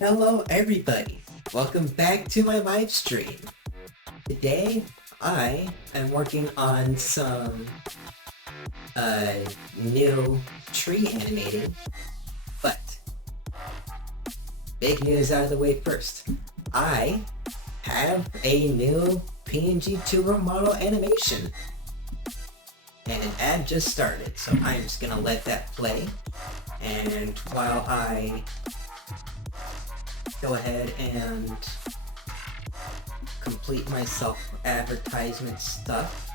Hello everybody, welcome back to my live stream. Today I am working on some new tree animating, but big news out of the way first. I have a new PNGTuber model animation and an ad just started, so I'm just gonna let that play, and while I go ahead and complete my self-advertisement stuff,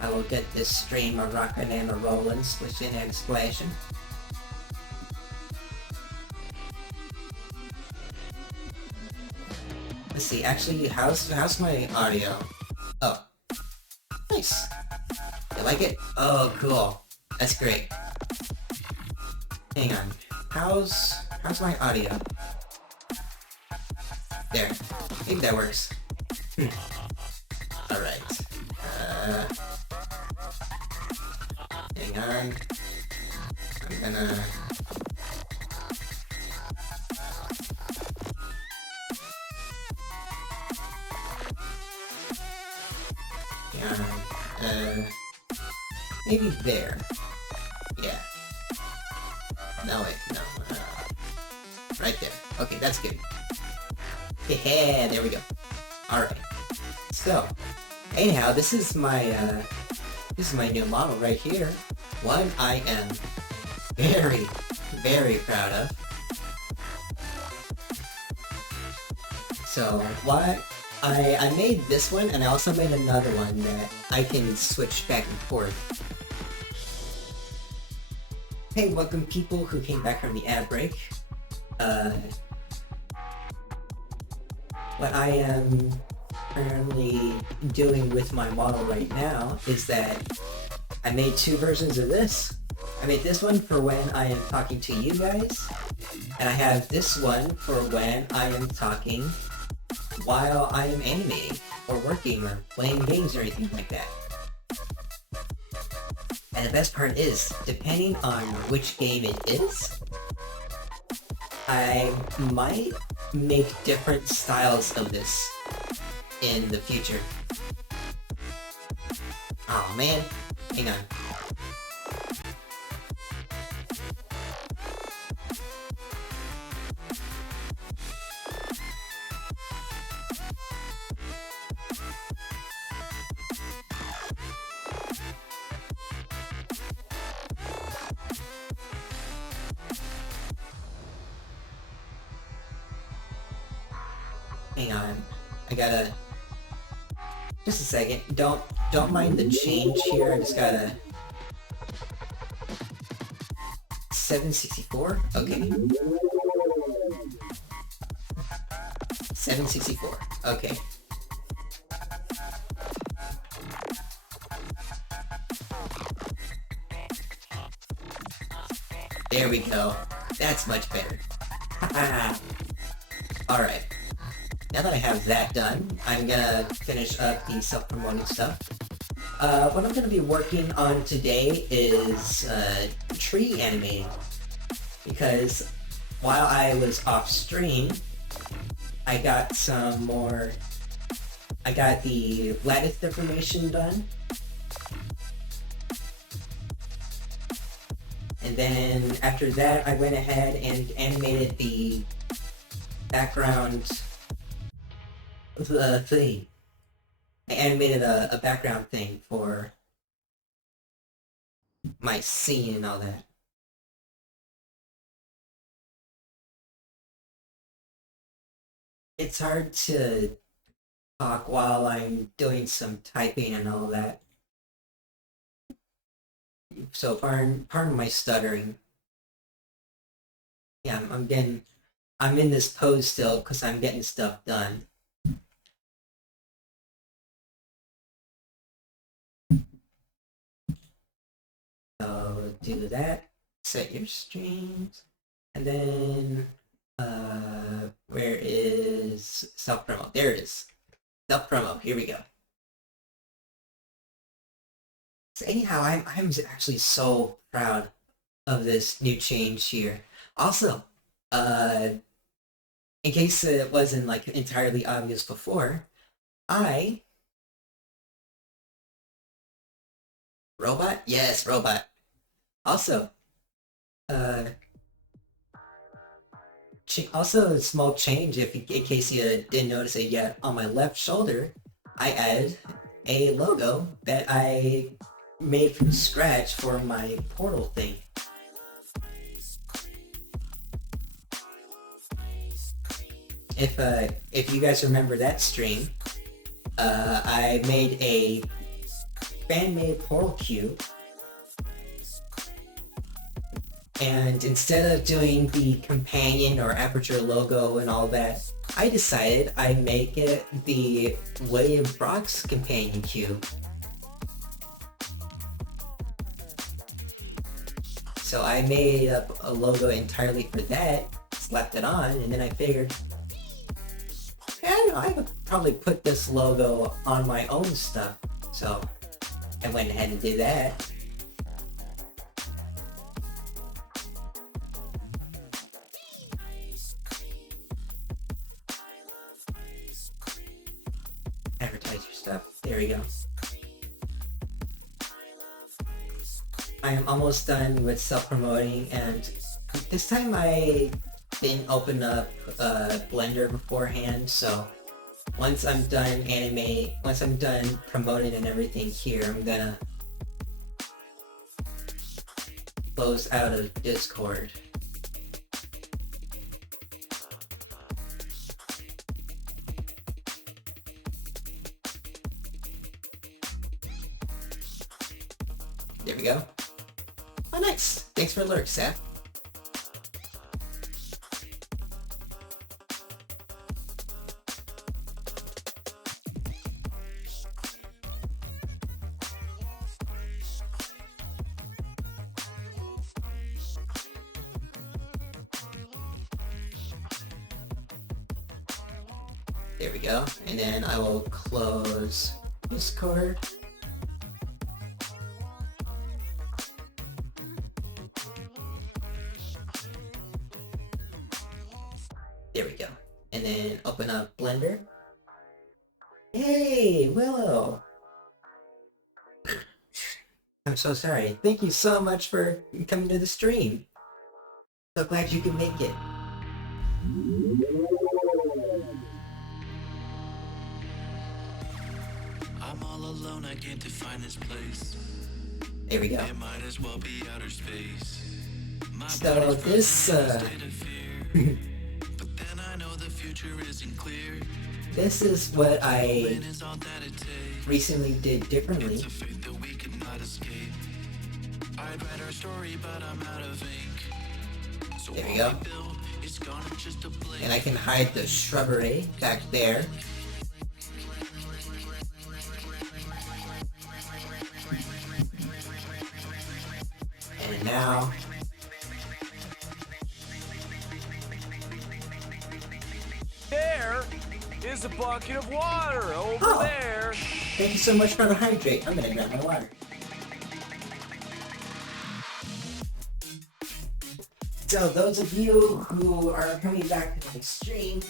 I will get this stream a rockin' and a rollin', splishing and splashing. Let's see, actually, how's my audio? Oh, nice. You like it? Oh, cool. That's great. Hang on. How's my audio? There. Maybe that works. Alright. Hang on. I'm gonna... maybe there. Yeah. No, wait, no. Right there. Okay, that's good. Yeah, there we go. Alright. So, anyhow, this is my new model right here. One I am very, very proud of. So, what I made this one, and I also made another one that I can switch back and forth. Hey, welcome people who came back from the ad break. What I am currently doing with my model right now is that I made two versions of this. I made this one for when I am talking to you guys, and I have this one for when I am talking while I am animating, or working, or playing games, or anything like that. And the best part is, depending on which game it is, I might make different styles of this in the future. Oh man, hang on. Hang on, I gotta... Just a second. Don't mind the change here. I just gotta... 764? Okay. 764. Okay. There we go. That's much better. Alright. Now that I have that done, I'm gonna finish up the self-promoting stuff. What I'm gonna be working on today is tree animating, because while I was off stream, I got the lattice deformation done, and then after that I went ahead and animated the background thing. I animated a background thing for my scene and all that. It's hard to talk while I'm doing some typing and all that. So pardon my stuttering. Yeah, I'm in this pose still because I'm getting stuff done. So do that, set your streams, and then where is self-promo? There it is. Self-promo, here we go. So anyhow, I'm actually so proud of this new change here. Also, in case it wasn't like entirely obvious before, I robot? Yes, robot. Also, uh, also a small change if in case you didn't notice it yet. On my left shoulder, I added a logo that I made from scratch for my portal thing. If you guys remember that stream, I made a fan-made portal cube, and instead of doing the companion or aperture logo and all that, I decided I'd make it the William Brox companion cube. So I made up a logo entirely for that, slapped it on, and then I figured, I could probably put this logo on my own stuff. So I went ahead and did that. Advertise your stuff. There we go. I am almost done with self-promoting, and this time I didn't open up Blender beforehand, so once I'm done promoting and everything here, I'm gonna close out of Discord. There we go. Oh, nice. Thanks for lurk, Seth. There we go. And then I will close Discord. There we go. And then open up Blender. Hey, Willow! I'm so sorry. Thank you so much for coming to the stream. So glad you could make it. I'm all alone, I can't define this place. There we go. It might as well be outer space. So this this is what I recently did differently. There we go. And I can hide the shrubbery back there. And now there is a bucket of water over there. Thank you so much for the hydrate. I'm gonna grab my water. So those of you who are coming back to my stream,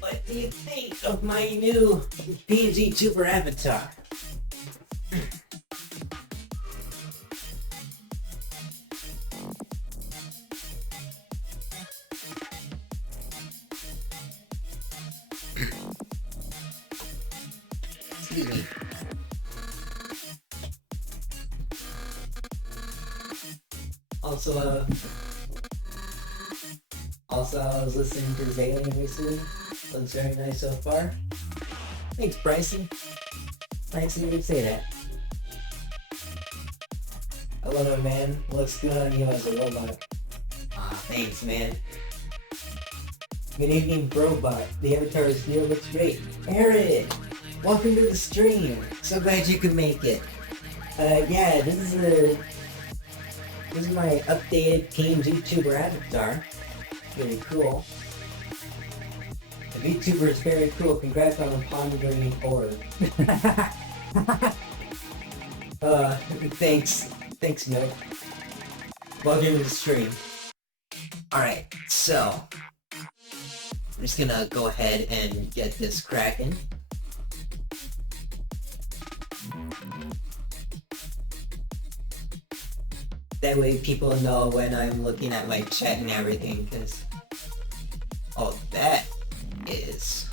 what do you think of my new PNGTuber avatar? Excuse me. Also, I was listening to Zayling recently. Looks very nice so far. Thanks, Bryson. Nice to hear you say that. I love it, man. Looks good on you as a robot. Thanks, man. Good evening, Brobot. The avatar is here. Looks great. Aaron! Welcome to the stream. So glad you could make it. Yeah, this is my updated PNGTuber avatar. Really cool. The VTuber is very cool. Congrats on the pondering orb. Thanks, Milk. Welcome to the stream. Alright, so I'm just gonna go ahead and get this cracking. That way people know when I'm looking at my chat and everything, because... Oh, that is...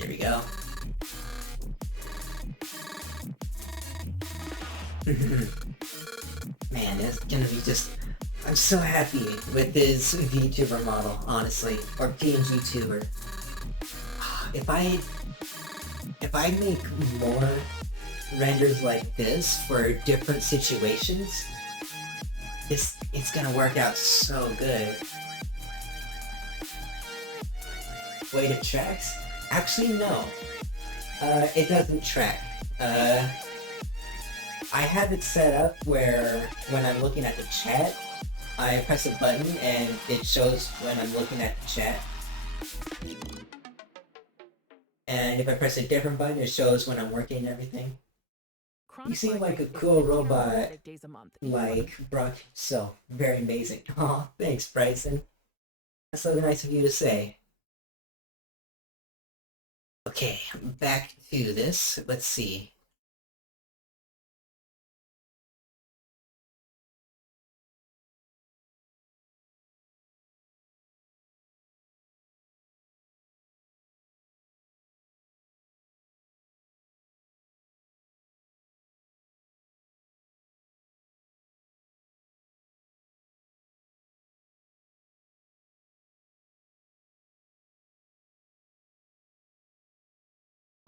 There we go. Man, it's gonna be just... I'm so happy with this VTuber model, honestly. Or PNGTuber. If I make more renders like this for different situations, it's gonna work out so good. Wait, it tracks? Actually, no. It doesn't track. I have it set up where when I'm looking at the chat, I press a button and it shows when I'm looking at the chat. And if I press a different button, it shows when I'm working and everything. You seem like a cool robot, like Brox, so very amazing. Aw, thanks, Bryson. That's so nice of you to say. Okay, back to this. Let's see.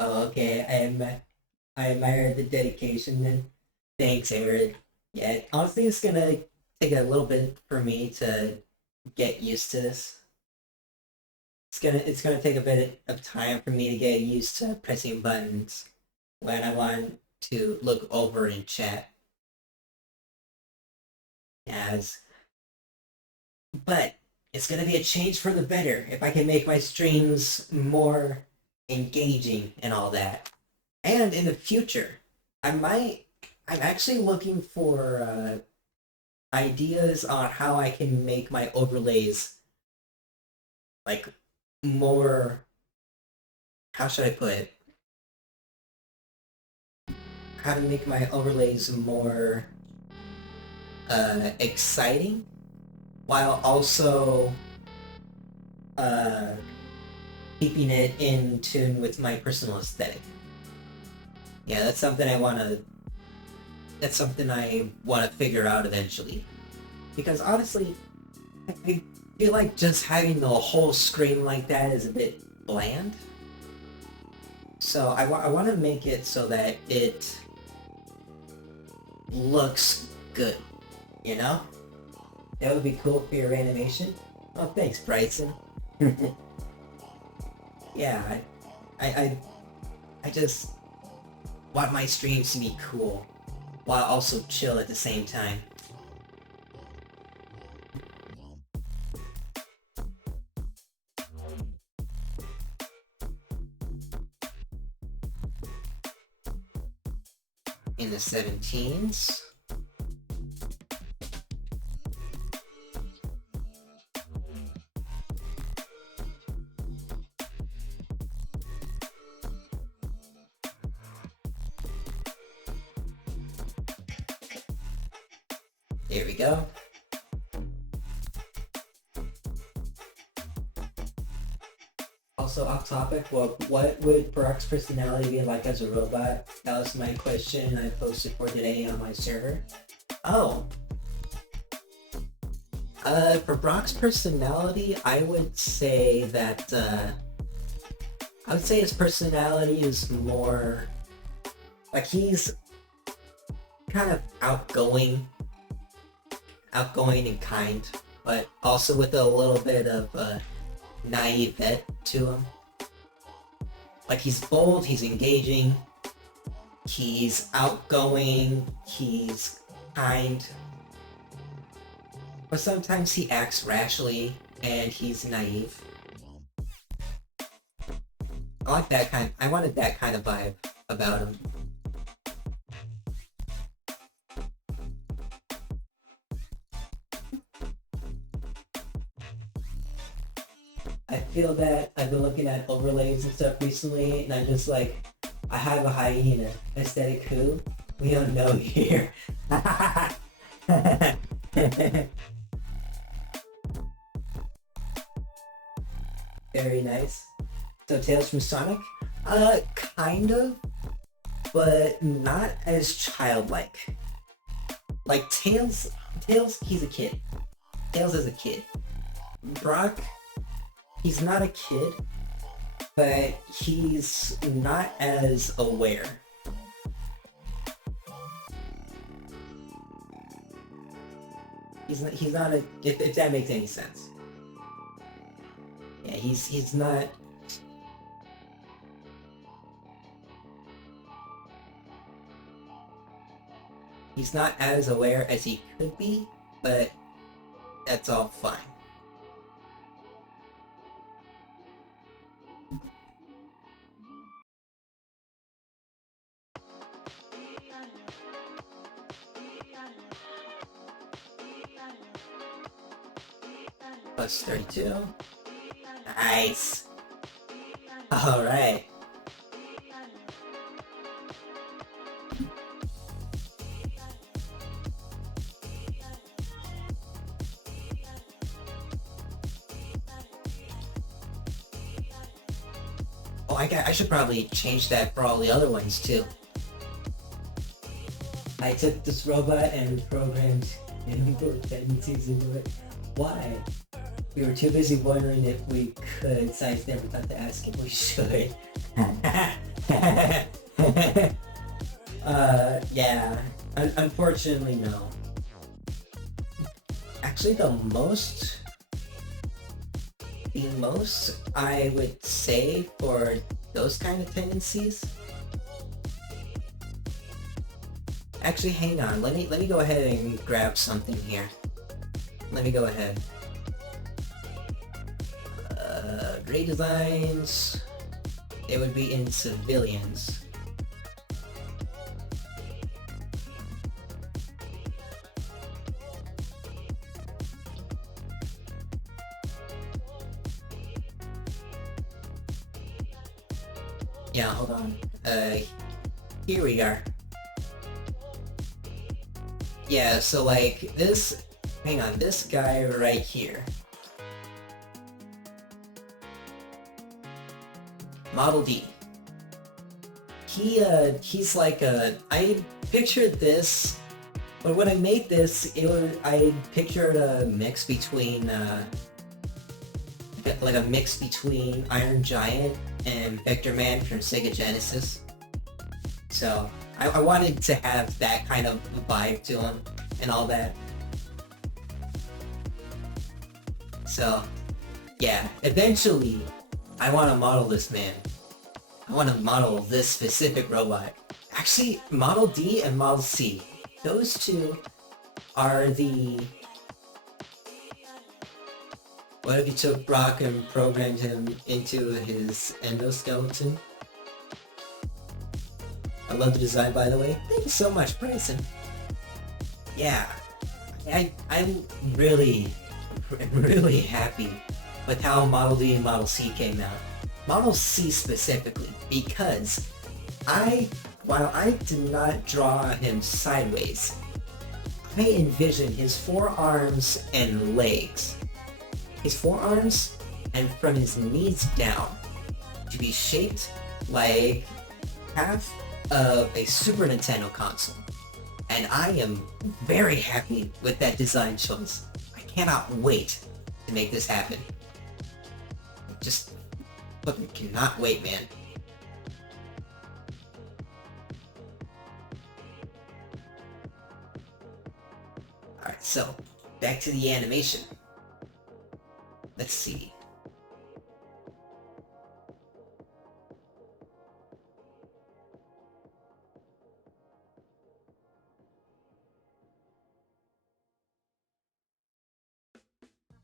Oh, okay, I admire the dedication then. Thanks, Aaron. Yeah, honestly, it's gonna take a little bit for me to get used to this. It's gonna take a bit of time for me to get used to pressing buttons when I want to look over in chat. Yes, but it's gonna be a change for the better if I can make my streams more engaging and all that. And in the future, I'm actually looking for ideas on how I can make my overlays like more, how should I put it? How to make my overlays more exciting while also keeping it in tune with my personal aesthetic. Yeah, that's something I want to figure out eventually. Because honestly, I feel like just having the whole screen like that is a bit bland. So I want to make it so that it looks good, you know? That would be cool for your animation. Oh, thanks, Bryson. Yeah, I just want my streams to be cool, while also chill at the same time. In the 17s. There we go. Also off topic, what would Brox's personality be like as a robot? That was my question I posted for today on my server. Oh. For Brox's personality, I would say that, his personality is more, like, he's kind of outgoing and kind, but also with a little bit of naivete to him. Like, he's bold, he's engaging, he's outgoing, he's kind, but sometimes he acts rashly and he's naive. I like that kind. I wanted that kind of vibe about him. I feel that I've been looking at overlays and stuff recently, and I'm just like, I have a hyena. Aesthetic who? We don't know here. Very nice. So Tales from Sonic? Kind of, but not as childlike. Like Tails, he's a kid. Tails is a kid. Brock, he's not a kid, but he's not as aware. He's not a, if that makes any sense. Yeah, he's not. He's not as aware as he could be, but that's all fine. Plus 32. Nice. Alright. Oh, I should probably change that for all the other ones too. I took this robot and programmed tendencies into it. Why? We were too busy wondering if we could. Science never thought to ask if we should. Yeah. Unfortunately, no. Actually, the most I would say for those kind of tendencies. Actually, hang on. Let me go ahead and grab something here. Let me go ahead. Gray designs. It would be in civilians. Yeah, hold on. Here we are. Yeah, so like this, hang on, this guy right here. Model D. He's like I pictured this, but when I made this, I pictured a mix between, like a mix between Iron Giant and Vector Man from Sega Genesis. So I wanted to have that kind of vibe to him and all that. So yeah, eventually I want to model this man. I want to model this specific robot. Actually, Model D and Model C. Those two are the... What if you took Brock and programmed him into his endoskeleton? I love the design, by the way. Thank you so much, Bryson. Yeah, I'm really happy with how Model D and Model C came out. Model C specifically, because while I did not draw him sideways, I envisioned his forearms and legs. His forearms and from his knees down to be shaped like half of a Super Nintendo console. And I am very happy with that design choice. I cannot wait to make this happen. Just fucking cannot wait, man. Alright, so back to the animation. Let's see.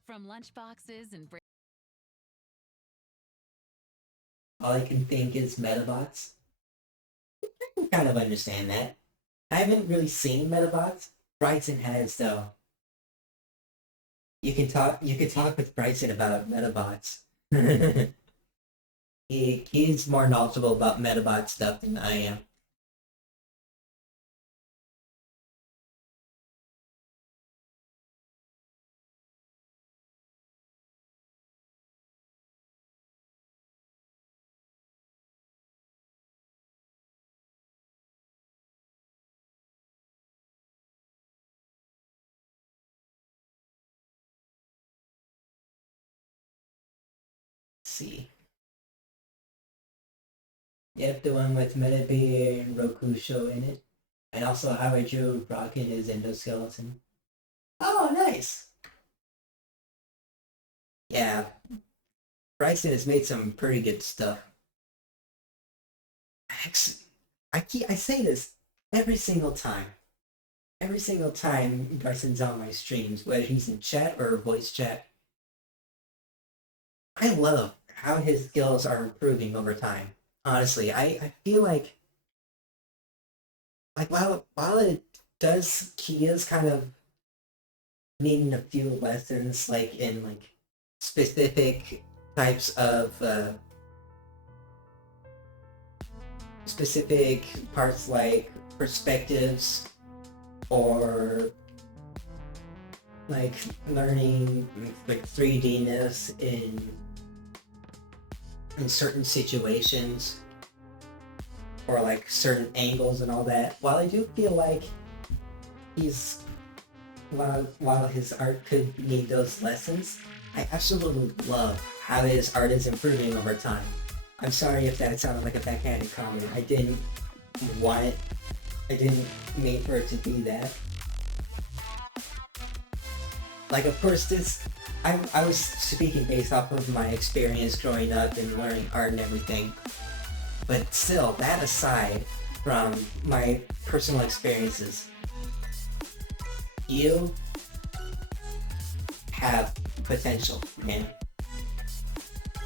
From lunchboxes and all I can think is Metabots. I can kind of understand that. I haven't really seen Metabots. Bryson has though. You can talk with Bryson about Metabots. He's more knowledgeable about Metabot stuff than I am. Let's see. Yep, the one with Metabeer and Roku Show in it. And also how I drew Brock and his endoskeleton. Oh, nice! Yeah, Bryson has made some pretty good stuff. Actually, I say this every single time. Every single time Bryson's on my streams, whether he's in chat or voice chat. I love how his skills are improving over time. Honestly, I feel like while it does he is kind of needing a few lessons like in like specific types of specific parts like perspectives or like learning like 3Dness in certain situations or like certain angles and all that. While I do feel like he's while his art could need those lessons, I absolutely love how his art is improving over time. I'm sorry if that sounded like a backhanded comment. I didn't want it. I didn't mean for it to be that. Like, of course, I was speaking based off of my experience growing up and learning art and everything. But still, that aside from my personal experiences, you have potential, man.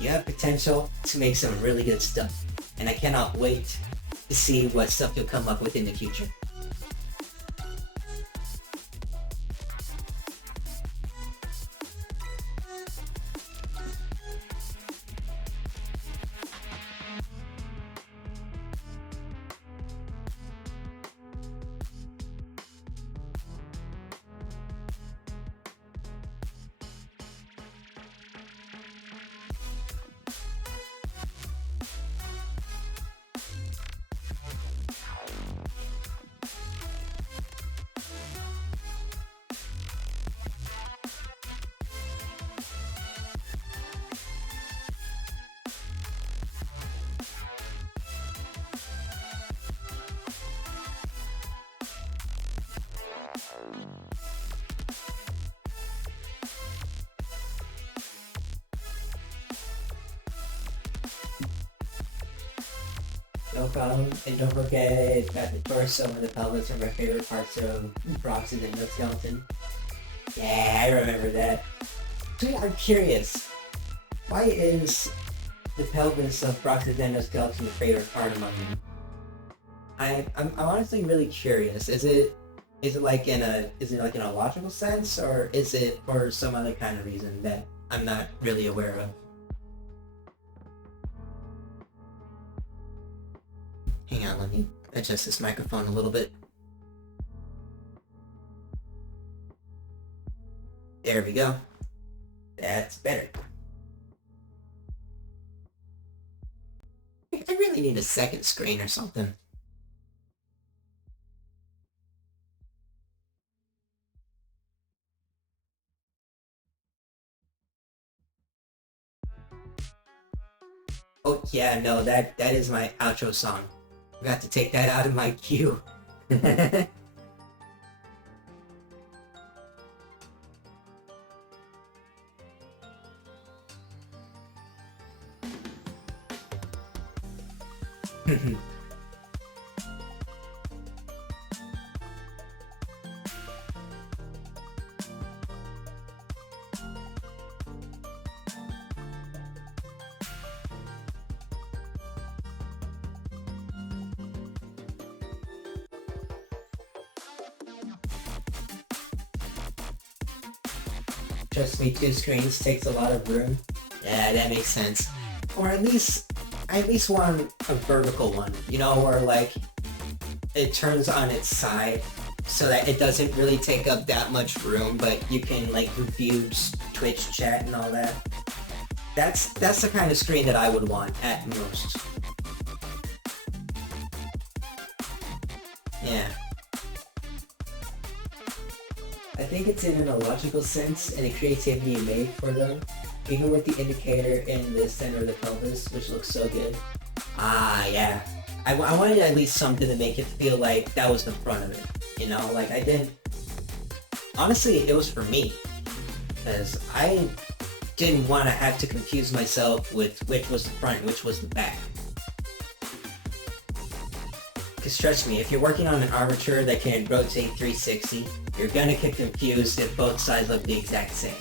You have potential to make some really good stuff. And I cannot wait to see what stuff you'll come up with in the future. No problem. And don't forget that the torso and the pelvis are my favorite parts of Brox's endoskeleton. Yeah, I remember that. So I'm curious. Why is the pelvis of Brox's endoskeleton your favorite part among them? I'm honestly really curious. Is it like in a logical sense, or is it for some other kind of reason that I'm not really aware of? Hang on, let me adjust this microphone a little bit. There we go. That's better. I really need a second screen or something. Oh yeah, no, that is my outro song. I got to take that out of my queue. Trust me, 2 screens takes a lot of room. Yeah, that makes sense. Or at least, I at least want a vertical one, you know, where like it turns on its side so that it doesn't really take up that much room, but you can like view Twitch chat and all that. That's the kind of screen that I would want at most. Yeah. I think it's in an illogical sense and a creativity you made for them, even with the indicator in the center of the compass, which looks so good. Ah, yeah. I wanted at least something to make it feel like that was the front of it, you know? Like, I didn't... Honestly, it was for me, because I didn't want to have to confuse myself with which was the front and which was the back. Because trust me, if you're working on an armature that can rotate 360, you're gonna get confused if both sides look the exact same.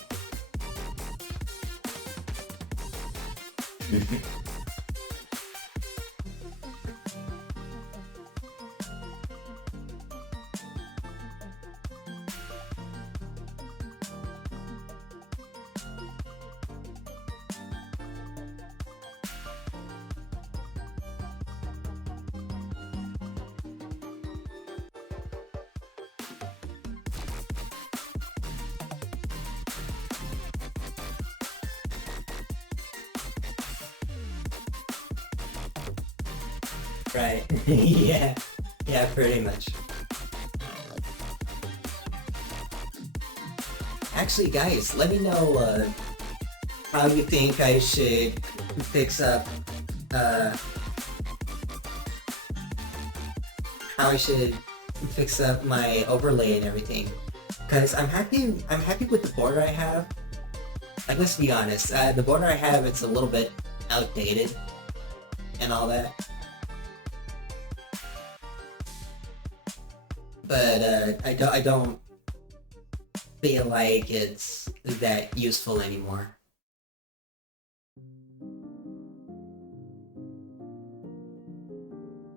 Right. Yeah. Yeah, pretty much. Actually, guys, let me know how you think I should fix up how I should fix up my overlay and everything. Cause I'm happy with the border I have. Like, let's be honest, the border I have, it's a little bit outdated and all that. But I don't feel like it's that useful anymore.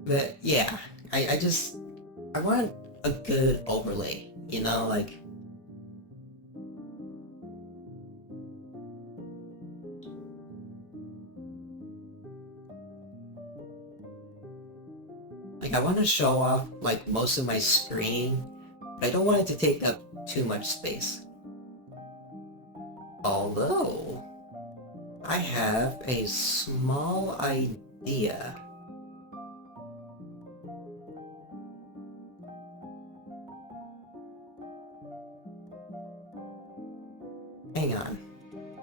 But yeah, I want a good overlay, you know, like I want to show off like most of my screen, but I don't want it to take up too much space. Although, I have a small idea. Hang on.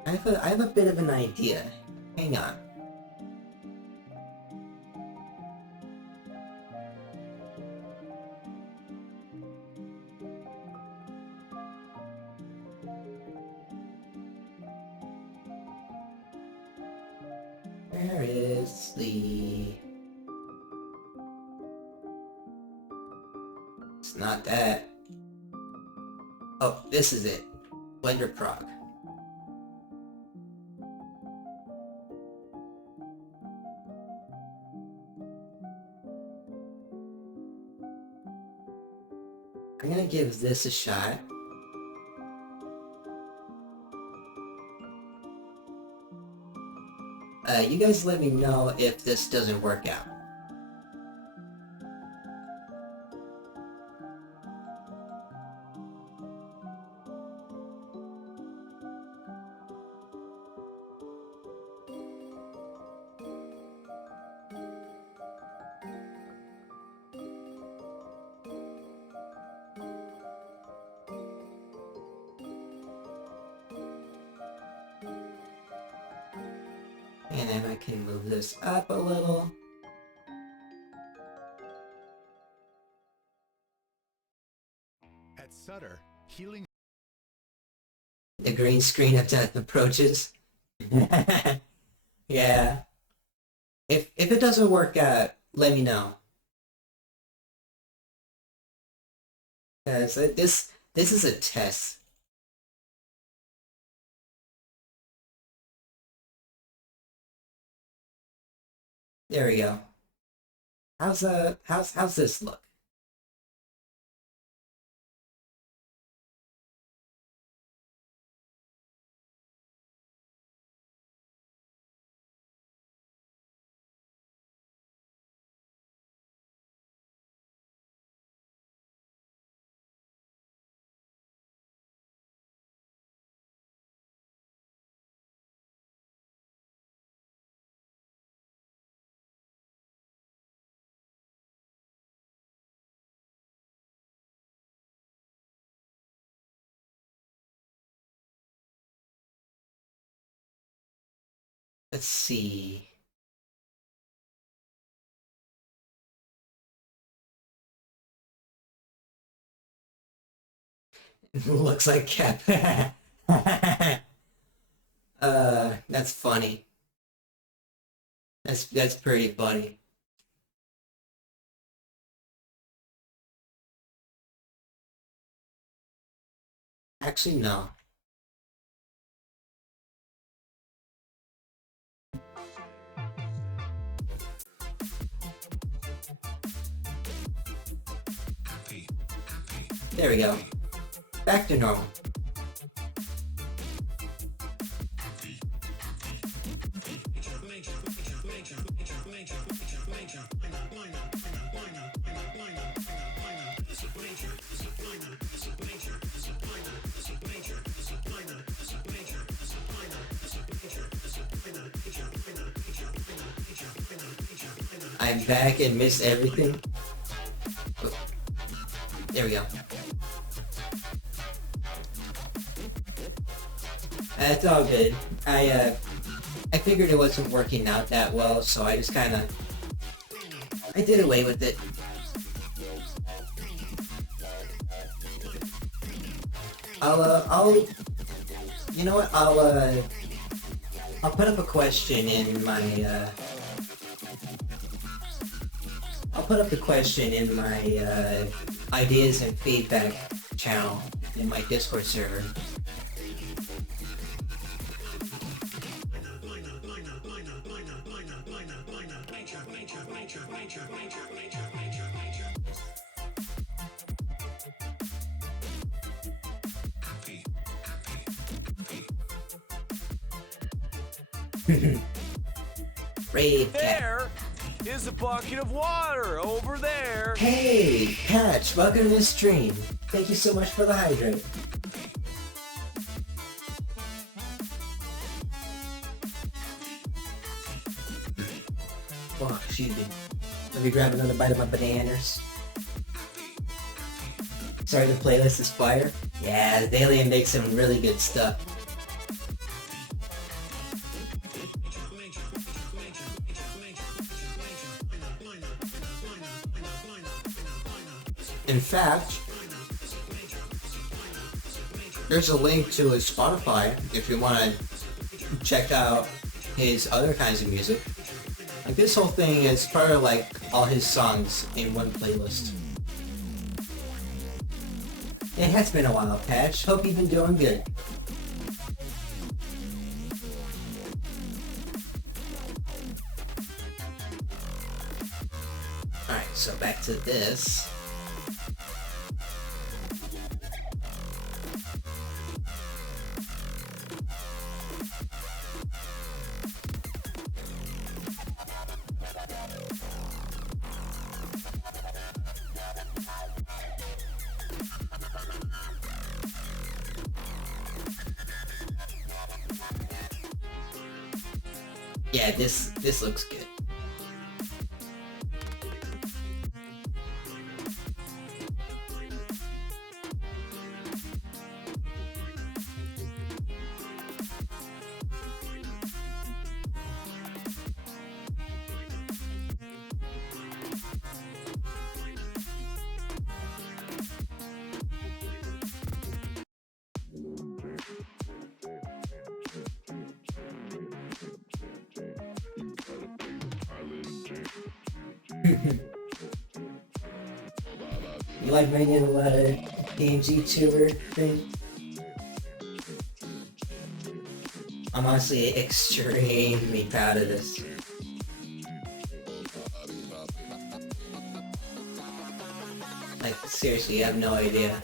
I have a bit of an idea. Hang on. Where is the... It's not that. Oh, this is it. Blender Proc. I'm gonna give this a shot. You guys let me know if this doesn't work out. And then I can move this up a little. At Sutter, healing. The green screen of death approaches. Yeah. If it doesn't work out, let me know. Because this is a test. There we go. How's this look? Let's see. Looks like Cap. That's funny. That's pretty funny. Actually, no. There we go. Back to normal. I'm back and missed everything. Oh, there we go. That's all good. I figured it wasn't working out that well, so I just kind of I did away with it. You know what? I'll put up a question in my I'll put up the question in my ideas and feedback channel in my Discord server. Brave cat. There is a bucket of water over there. Hey, Patch, welcome to the stream. Thank you so much for the hydrate. Oh, excuse me. Let me grab another bite of my bananas. Sorry, the playlist is fire. Yeah, the Alien makes some really good stuff. In fact, there's a link to his Spotify if you want to check out his other kinds of music. Like this whole thing is part of like all his songs in one playlist. It has been a while, Patch. Hope you've been doing good. Alright, so back to this. Yeah, this looks good. You like making a lot of PNGTuber thing? I'm honestly extremely proud of this. Like, seriously, you have no idea.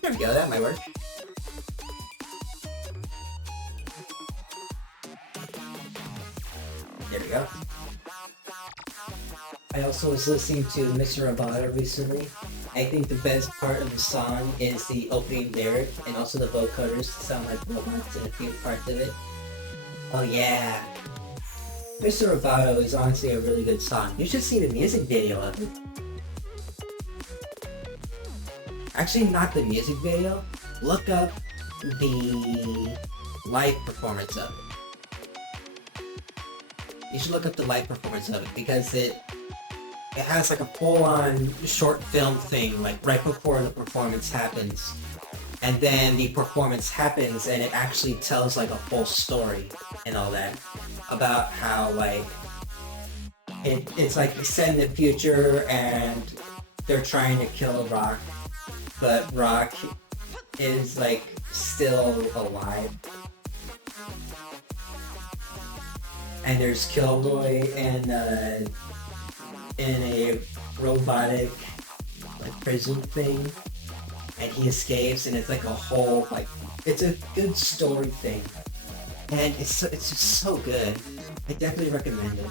There we go, that might work. I also was listening to Mr. Roboto recently. I think the best part of the song is the opening lyric and also the vocoders sound like robots in a few parts of it. Oh yeah. Mr. Roboto is honestly a really good song. You should see the music video of it. Actually, not the music video. Look up the live performance of it. You should look up the live performance of it because it has like a full-on short film thing, like right before the performance happens. And then the performance happens and it actually tells like a full story and all that. About how like it's like set in the future and they're trying to kill Rock, but Rock is like still alive. And there's Killboy in a robotic like prison thing, and he escapes, and it's like a whole like it's a good story thing, and it's just so good. I definitely recommend it.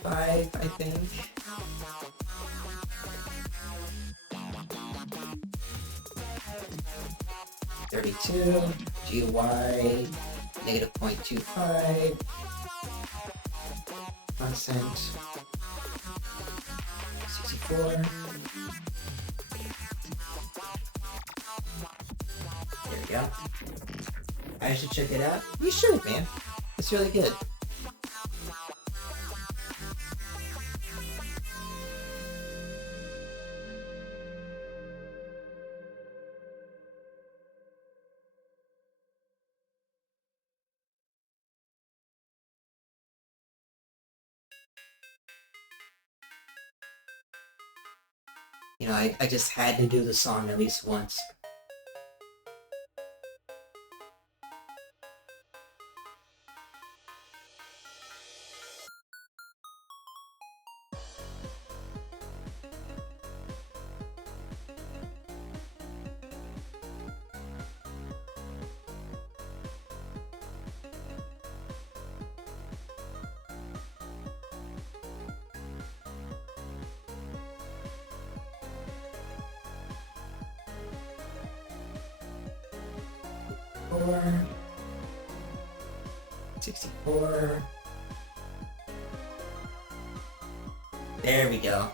Five, I think. $32, GY, negative 0.25, constant, 64. There we go. I should check it out. You should, man. It's really good. You know, I just had to do the song at least once. Four, 64. There we go.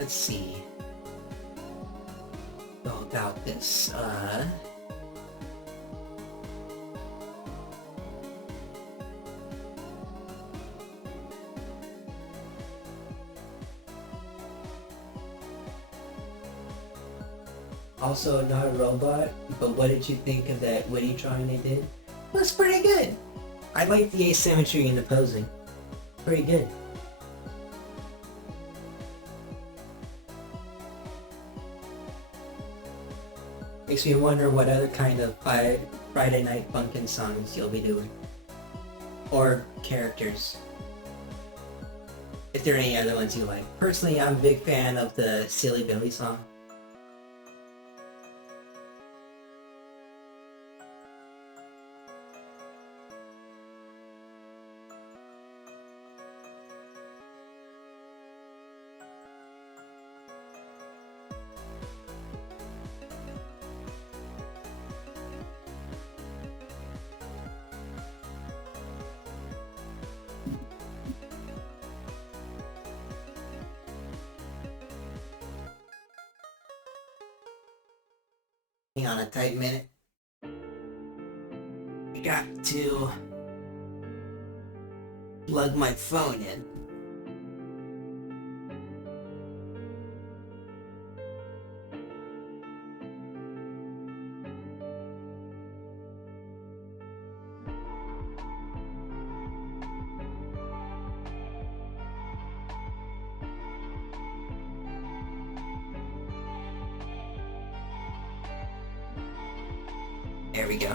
Let's see. Go about this. Also, not a robot, but what did you think of that Winnitron they did? It was pretty good. I like the asymmetry in the posing. Pretty good. Makes me wonder what other kind of Friday Night Funkin' songs you'll be doing. Or characters. If there are any other ones you like. Personally, I'm a big fan of the Silly Billy song. Hang on a tight minute. I got to plug my phone in. There we go.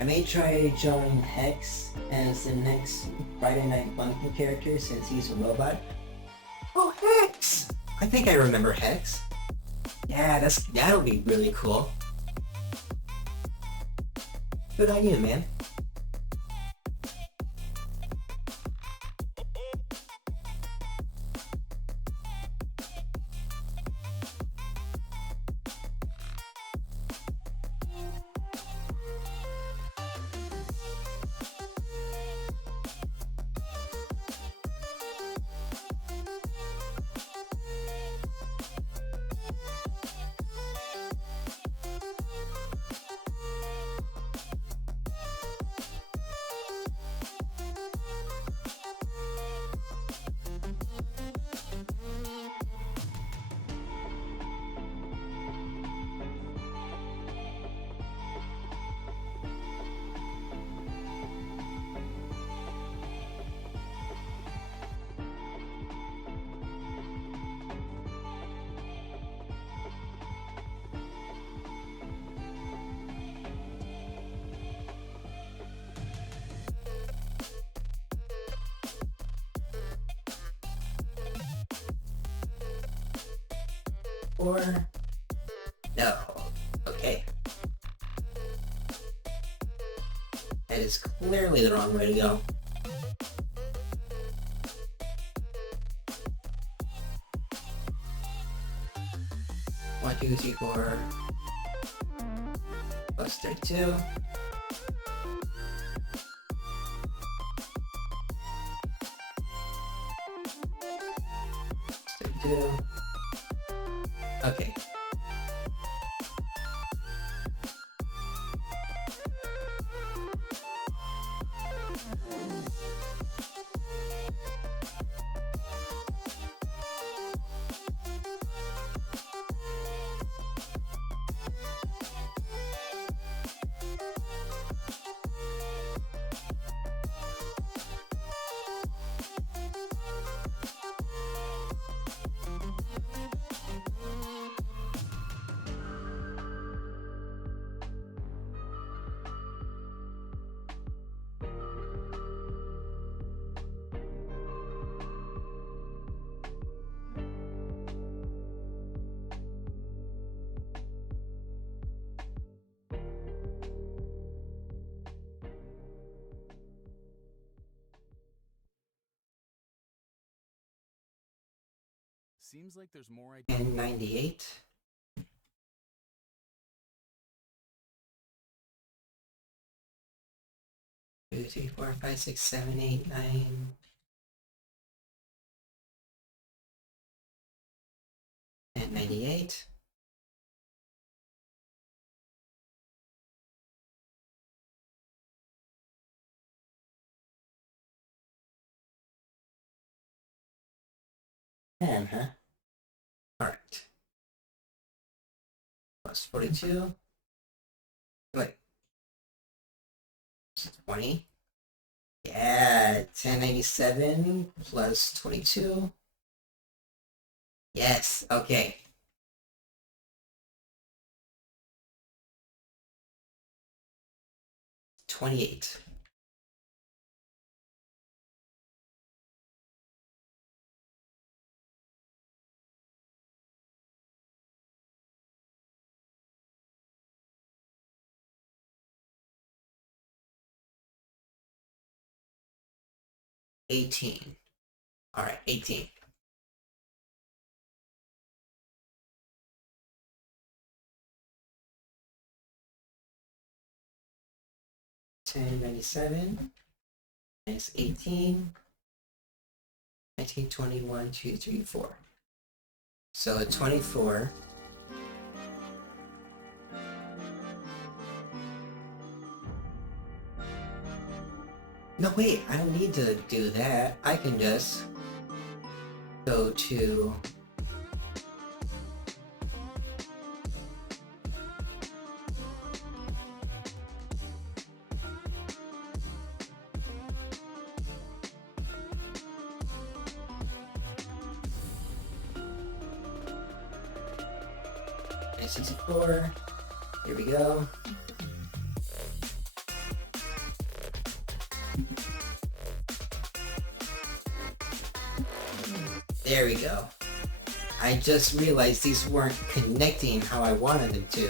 I may try drawing Hex as the next Friday Night Funkin' character since he's a robot. Oh, Hex! I think I remember Hex. Yeah, that'll be really cool. Good on you, man. Or no. Okay. That is clearly the wrong way to go. One, two, three, four. Plus 32. Okay. Seems like there's more And 98. Two, three, four, five, six, 7, 8, 9. And 98. And, huh? Alright. Plus 42. Wait. 20. Yeah, 1097 plus 22. Yes, okay. $28. $18. All right, 18. $10.97 minus 18. 19, 21, 2, 3, 4. So 24. No, wait, I don't need to do that. I can just go to... A64. Here we go. There we go. I just realized these weren't connecting how I wanted them to.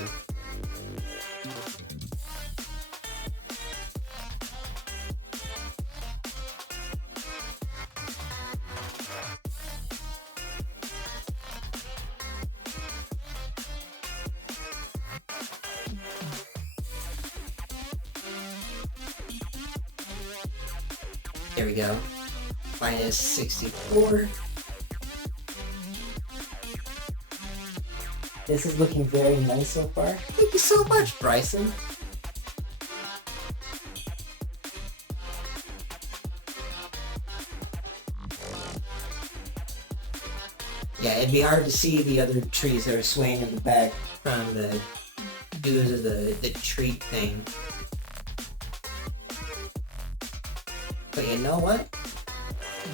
There we go. Minus 64. This is looking very nice so far. Thank you so much, Bryson. Yeah, it'd be hard to see the other trees that are swaying in the back from the due to the treat thing. But you know what?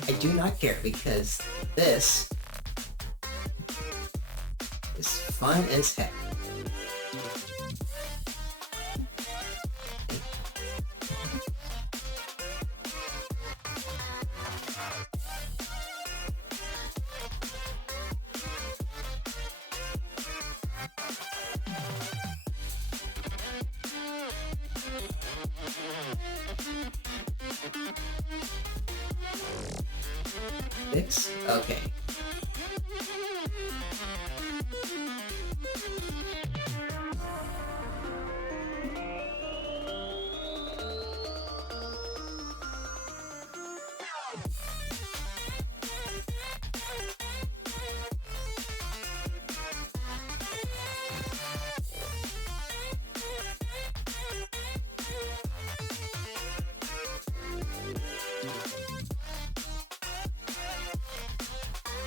I do not care because this is fun as heck. Six? Okay.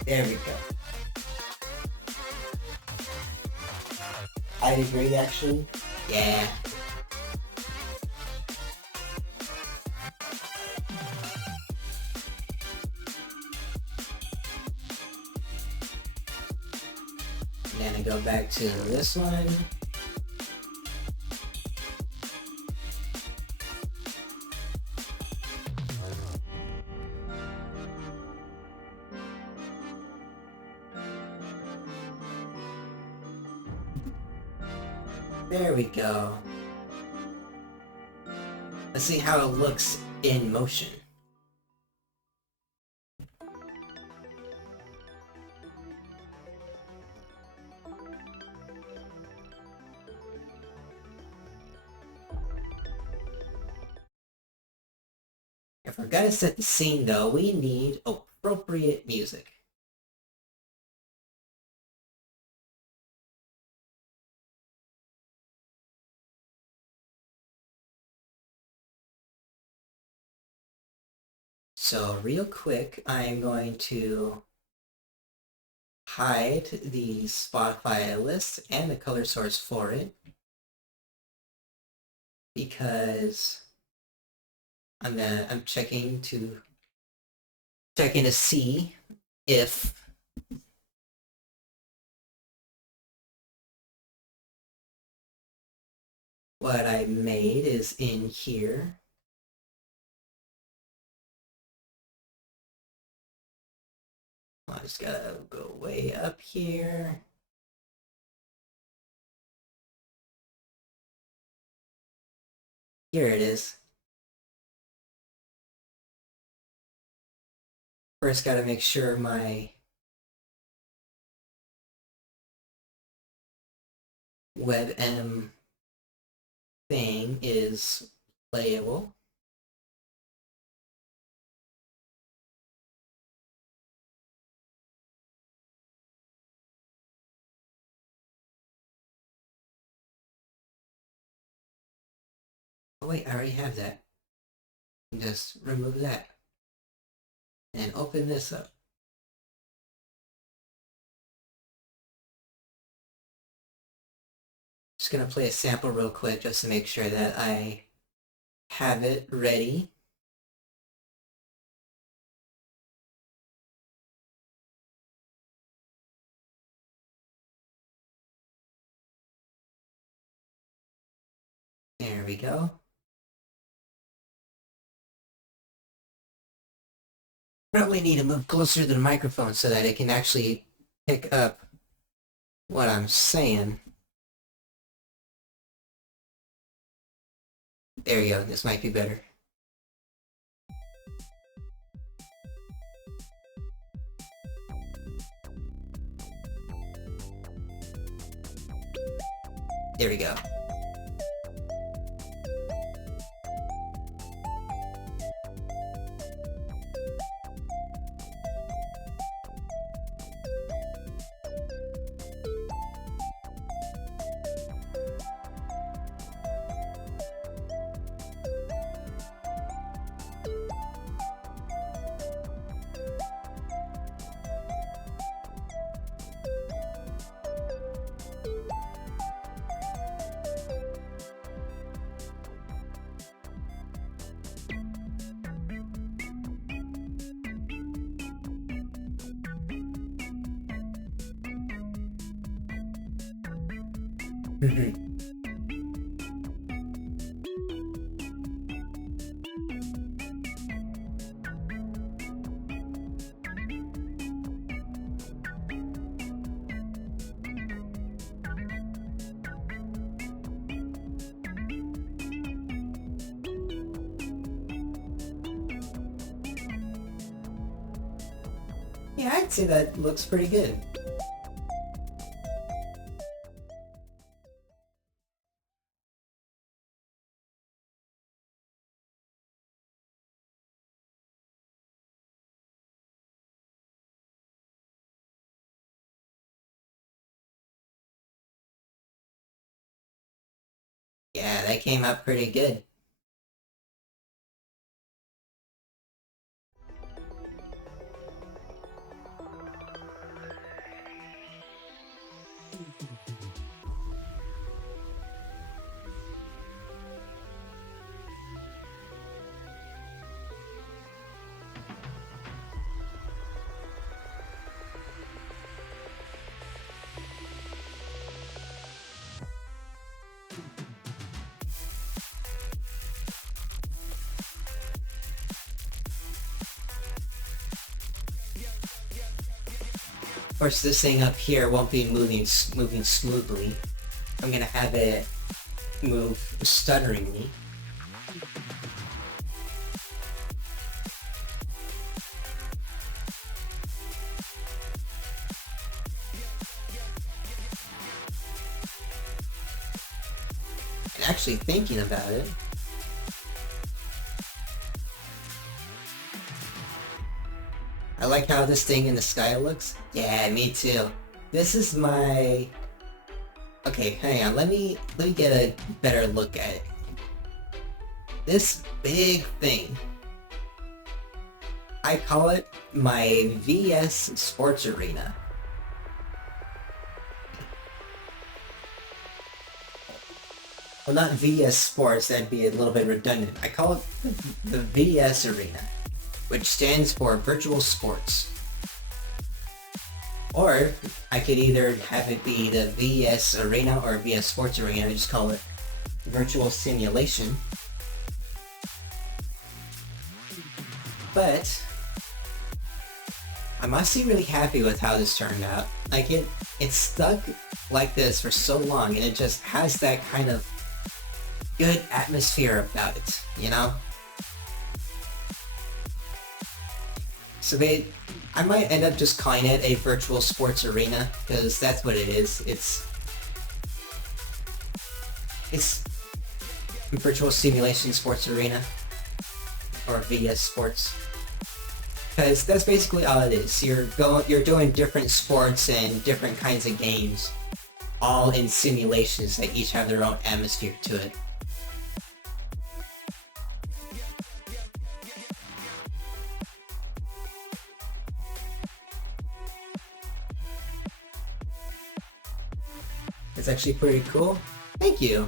There we go. I'd agree, actually. Yeah. Then I go back to this one. There we go. Let's see how it looks in motion. If we're gonna set the scene though, we need appropriate music. So real quick, I'm going to hide the Spotify list and the color source for it because I'm checking to see if what I made is in here. I just gotta go way up here. Here it is. First gotta make sure my WebM thing is playable. Oh wait, I already have that. Just remove that. And open this up. Just gonna play a sample real quick just to make sure that I have it ready. There we go. Probably need to move closer to the microphone so that it can actually pick up what I'm saying. There you go, this might be better. There we go. Yeah, I'd say that looks pretty good. Yeah, that came out pretty good. Of course, this thing up here won't be moving smoothly. I'm gonna have it move stutteringly. And actually thinking about it, I like how this thing in the sky looks. Yeah, me too. This is my... Okay, hang on. Let me get a better look at it. This big thing, I call it my VS Sports Arena. Well, not VS Sports, that'd be a little bit redundant. I call it the VS Arena, which stands for Virtual Sports. Or I could either have it be the VS Arena or VS Sports Arena. I just call it Virtual Simulation. But I'm honestly really happy with how this turned out. Like it's stuck like this for so long, and it just has that kind of good atmosphere about it, you know? So I might end up just calling it a virtual sports arena, because that's what it is. It's virtual simulation sports arena, or VS Sports, because that's basically all it is. You're doing different sports and different kinds of games, all in simulations that each have their own atmosphere to it. It's actually pretty cool. Thank you.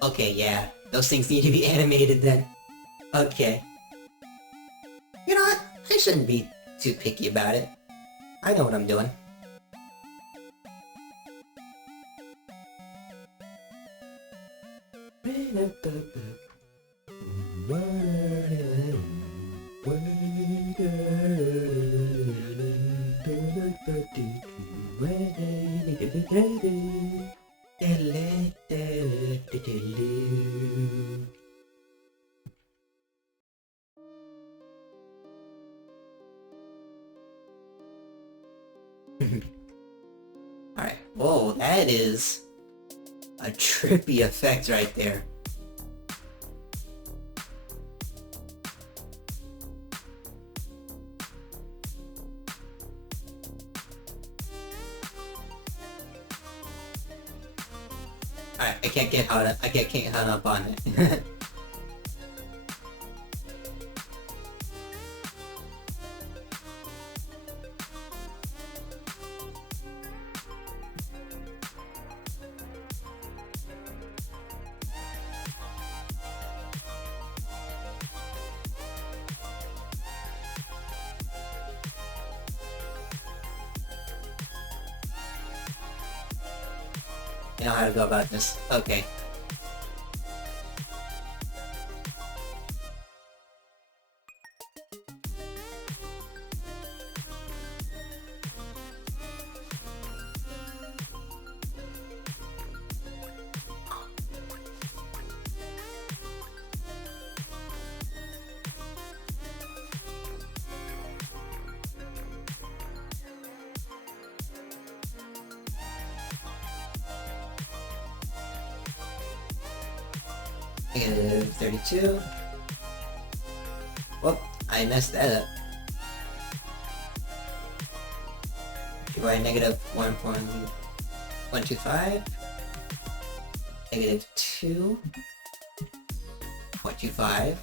Okay, yeah. Those things need to be animated then. Okay. You know what? I shouldn't be too picky about it. I know what I'm doing. Alright, whoa, that is a trippy effect right there. Alright, I can't get hung up on it. You know how to go about this. Okay. Negative 32. Whoop, I messed that up. Divide negative 1.125. Negative 2.25.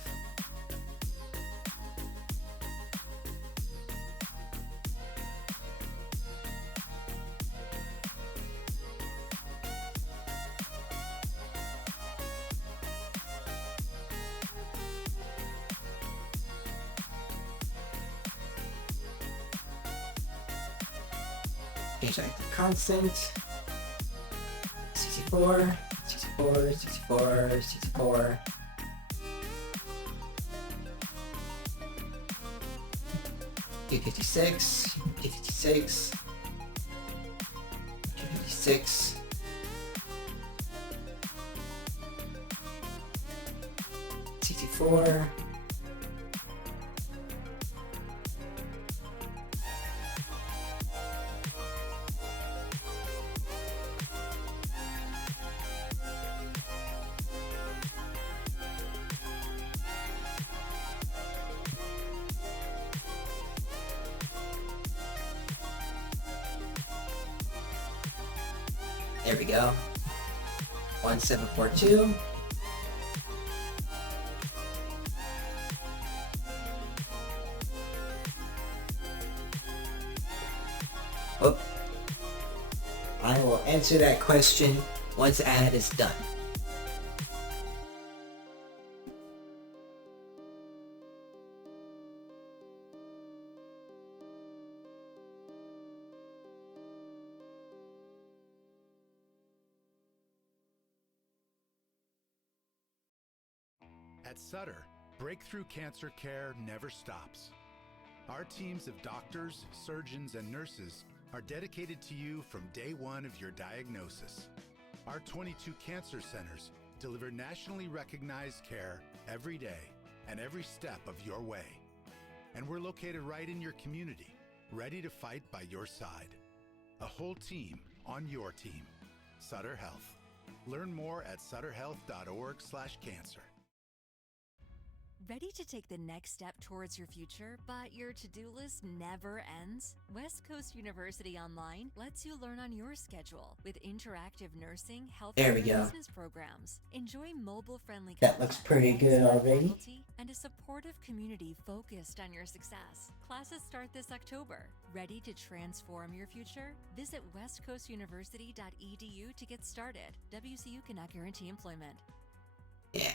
Change that to constant. 64, 64, 64, 64. $256, $256, $256, $64. There we go. 1742. Whoop. I will answer that question once the ad is done. At Sutter, breakthrough cancer care never stops. Our teams of doctors, surgeons, and nurses are dedicated to you from day one of your diagnosis. Our 22 cancer centers deliver nationally recognized care every day and every step of your way. And we're located right in your community, ready to fight by your side. A whole team on your team. Sutter Health. Learn more at sutterhealth.org/cancer. Ready to take the next step towards your future, but your to-do list never ends? West Coast University Online lets you learn on your schedule with interactive nursing, health, There we and go. business programs. Enjoy mobile-friendly That looks pretty good already. faculty, and a supportive community focused on your success. Classes start this October. Ready to transform your future? Visit westcoastuniversity.edu to get started. WCU cannot guarantee employment. Yeah.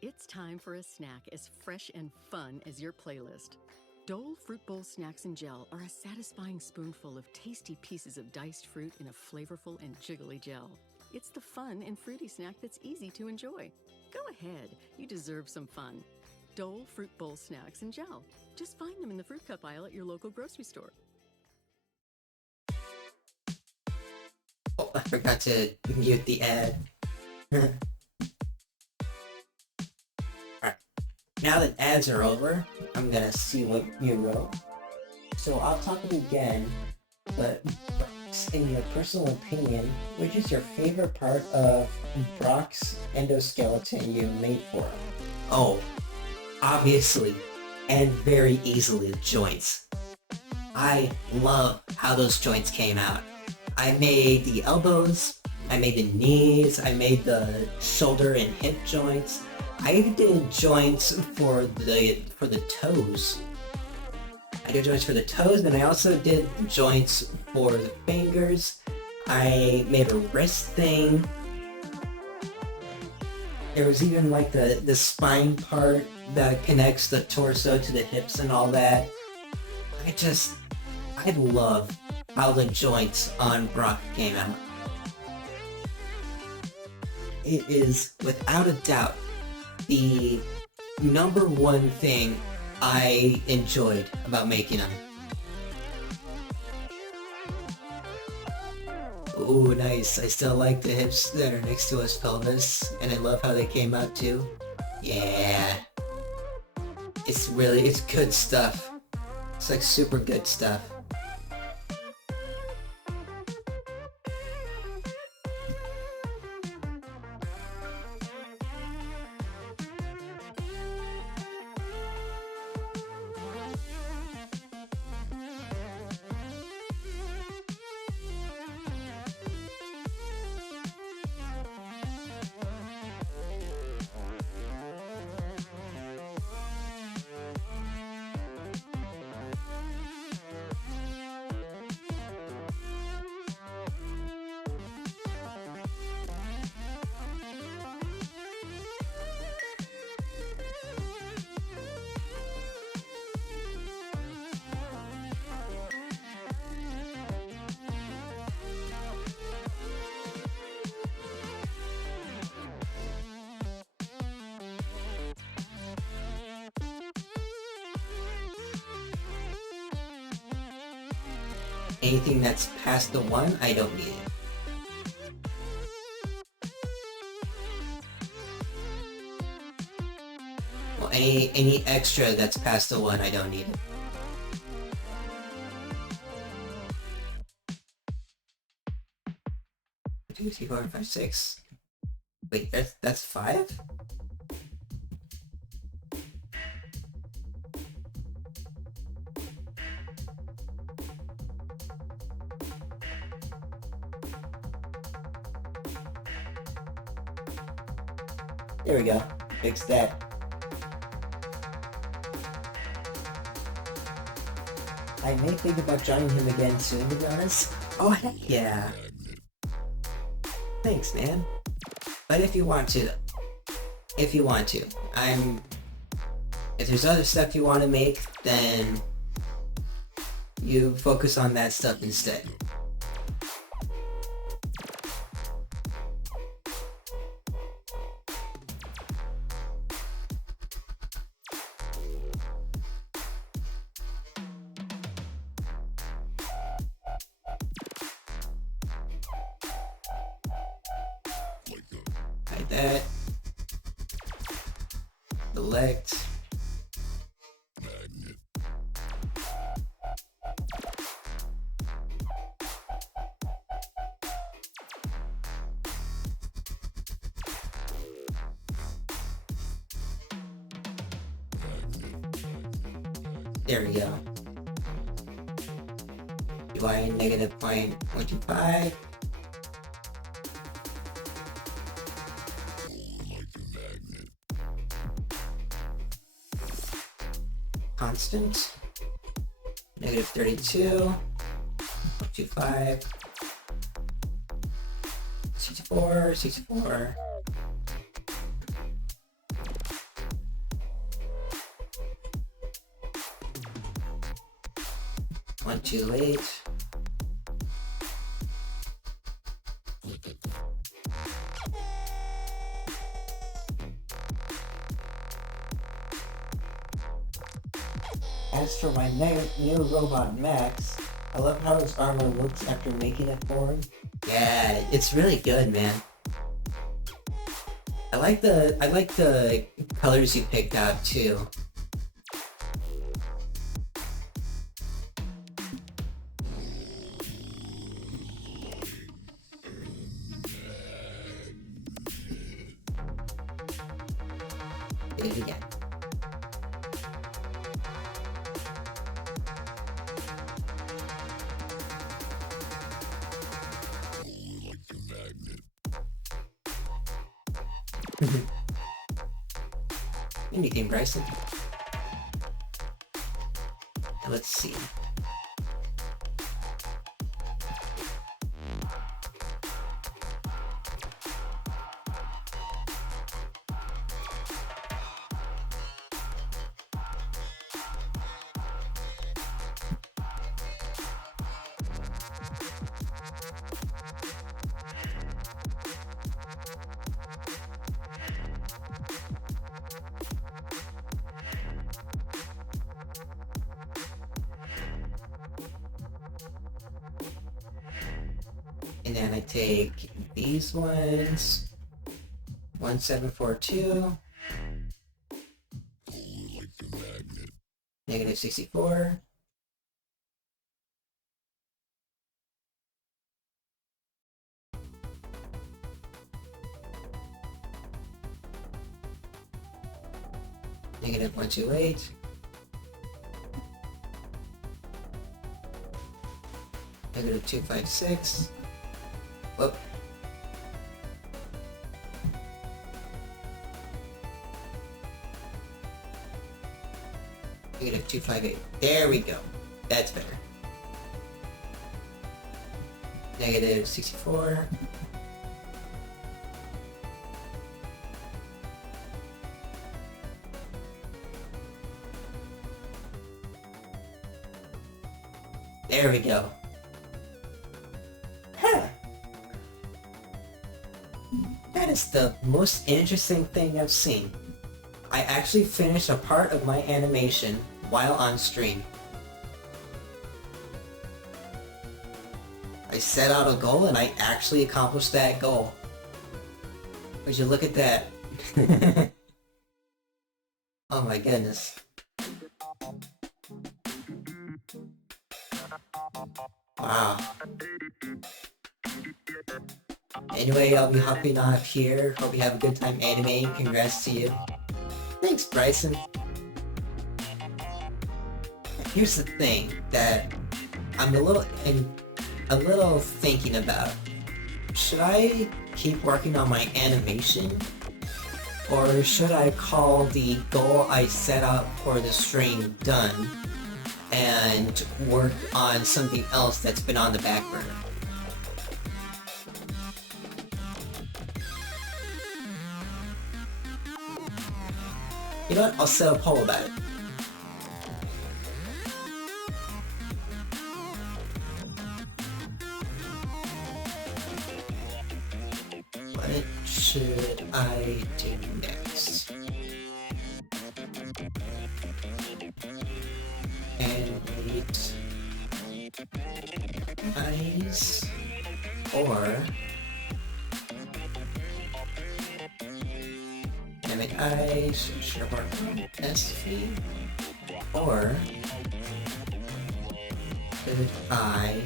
It's time for a snack as fresh and fun as your playlist. Dole Fruit Bowl Snacks and Gel are a satisfying spoonful of tasty pieces of diced fruit in a flavorful and jiggly gel. It's the fun and fruity snack that's easy to enjoy. Go ahead, you deserve some fun. Dole Fruit Bowl Snacks and Gel. Just find them in the fruit cup aisle at your local grocery store. Oh, I forgot to mute the ad. Alright. Now that ads are over, I'm gonna see what you wrote. So I'll talk again, but in your personal opinion, which is your favorite part of Brock's endoskeleton you made for him? Oh, obviously, and very easily, the joints. I love how those joints came out. I made the elbows, I made the knees, I made the shoulder and hip joints. I even did joints for the toes. I did joints for the toes, and I also did joints for the fingers. I made a wrist thing. There was even like the spine part that connects the torso to the hips and all that. I love how the joints on Brock came out. It is, without a doubt, the number one thing I enjoyed about making them. Ooh, nice. I still like the hips that are next to his pelvis, and I love how they came out too. Yeah. It's good stuff. It's like super good stuff. Anything that's past the 1, I don't need it. Well, any extra that's past the 1, I don't need it. Two, three, four, five, six. Wait, that's 5? There we go. Fix that. I may think about joining him again soon, to be honest. Oh, heck yeah. Thanks, man. But if you want to, if there's other stuff you want to make, then you focus on that stuff instead. Like that. Select. There we go. UI negative 0.125. Constant. Negative 32. 0.25. 64. 64. 128. As for my new robot Max, I love how his armor looks after making it for him. Yeah, it's really good, man. I like the colors you picked out too. Do it again. Anything, Bryson? Let's see. And then I take these ones, 1742, negative 64, negative 128, negative 256. Whoop. Negative 258. There we go. That's better. Negative 64. There we go. That is the most interesting thing I've seen. I actually finished a part of my animation while on stream. I set out a goal and I actually accomplished that goal. Would you look at that? Oh my goodness. Wow. Anyway, I'll be hopping off here. Hope you have a good time animating. Congrats to you. Thanks, Bryson. Here's the thing that I'm a little thinking about. Should I keep working on my animation? Or should I call the goal I set out for the stream done and work on something else that's been on the back burner? You know what? I'll set a poll about it. What should I do next? Animate eyes or animate eyes, should I work on SV, or should I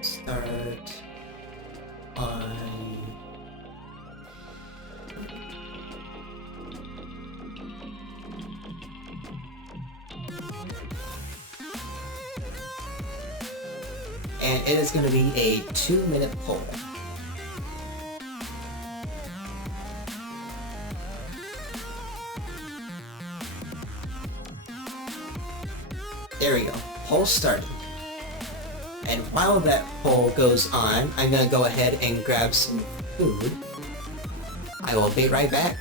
start on and it is going to be a 2-minute poll. There we go. Poll started. And while that poll goes on, I'm going to go ahead and grab some food. I will be right back.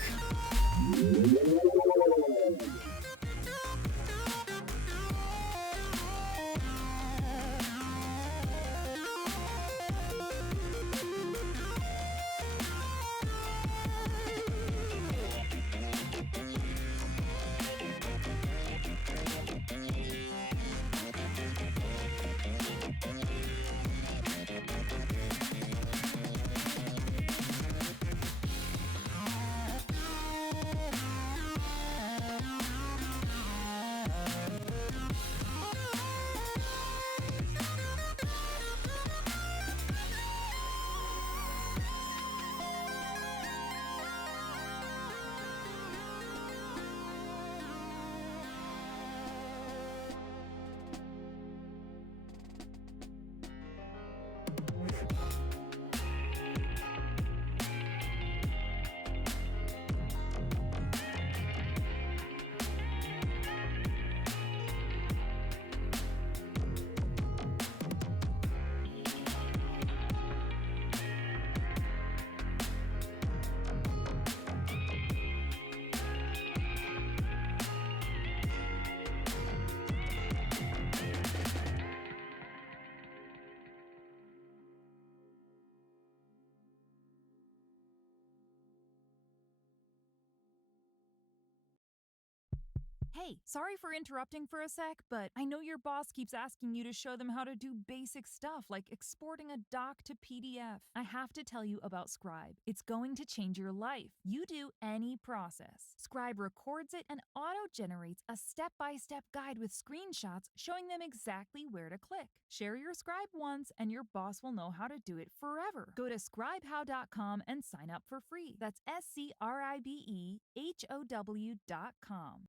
Hey, sorry for interrupting for a sec, but I know your boss keeps asking you to show them how to do basic stuff like exporting a doc to PDF. I have to tell you about Scribe. It's going to change your life. You do any process. Scribe records it and auto-generates a step-by-step guide with screenshots showing them exactly where to click. Share your Scribe once and your boss will know how to do it forever. Go to scribehow.com and sign up for free. That's SCRIBEHOW.com.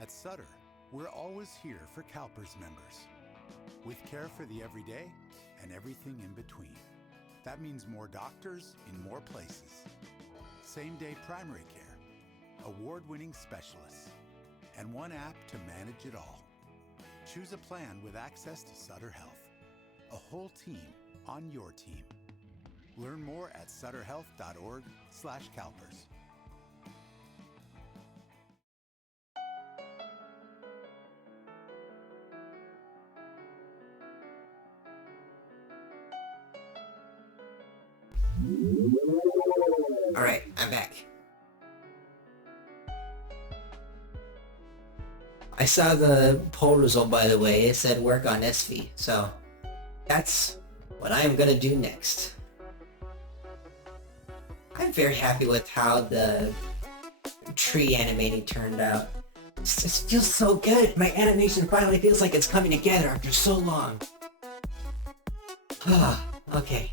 At Sutter, we're always here for CalPERS members, with care for the everyday and everything in between. That means more doctors in more places, same-day primary care, award-winning specialists, and one app to manage it all. Choose a plan with access to Sutter Health, a whole team on your team. Learn more at sutterhealth.org/CalPERS. Alright, I'm back. I saw the poll result, by the way. It said work on SV, so that's what I am gonna do next. I'm very happy with how the tree animating turned out. It just feels so good. My animation finally feels like it's coming together after so long. Okay.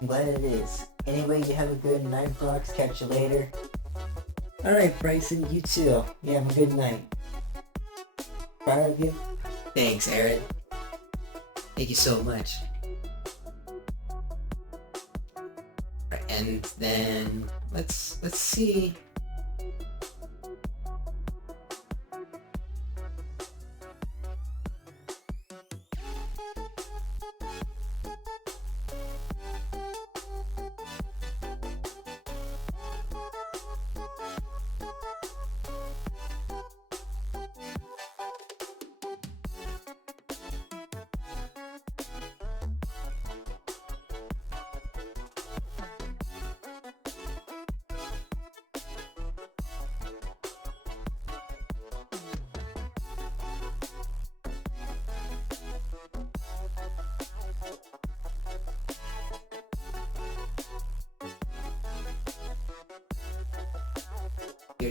I'm glad it is. Anyway, you have a good night, Brox. Catch you later. Alright, Bryson, you too. You have a good night. Proud of you? Thanks, Aaron. Thank you so much. And then let's see.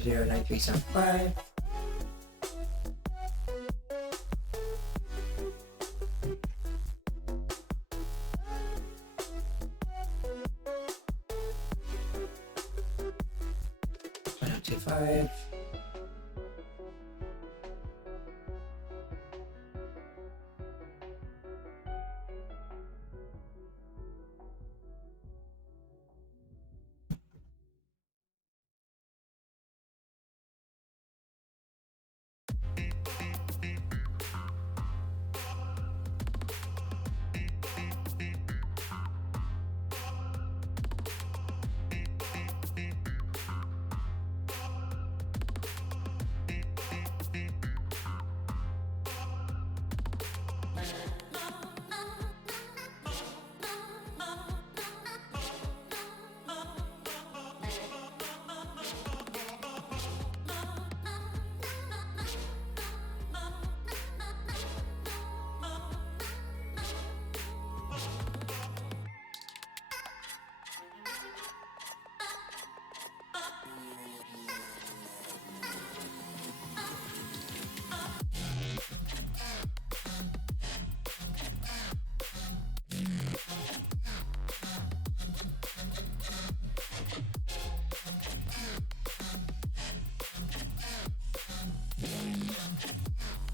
009375. Five.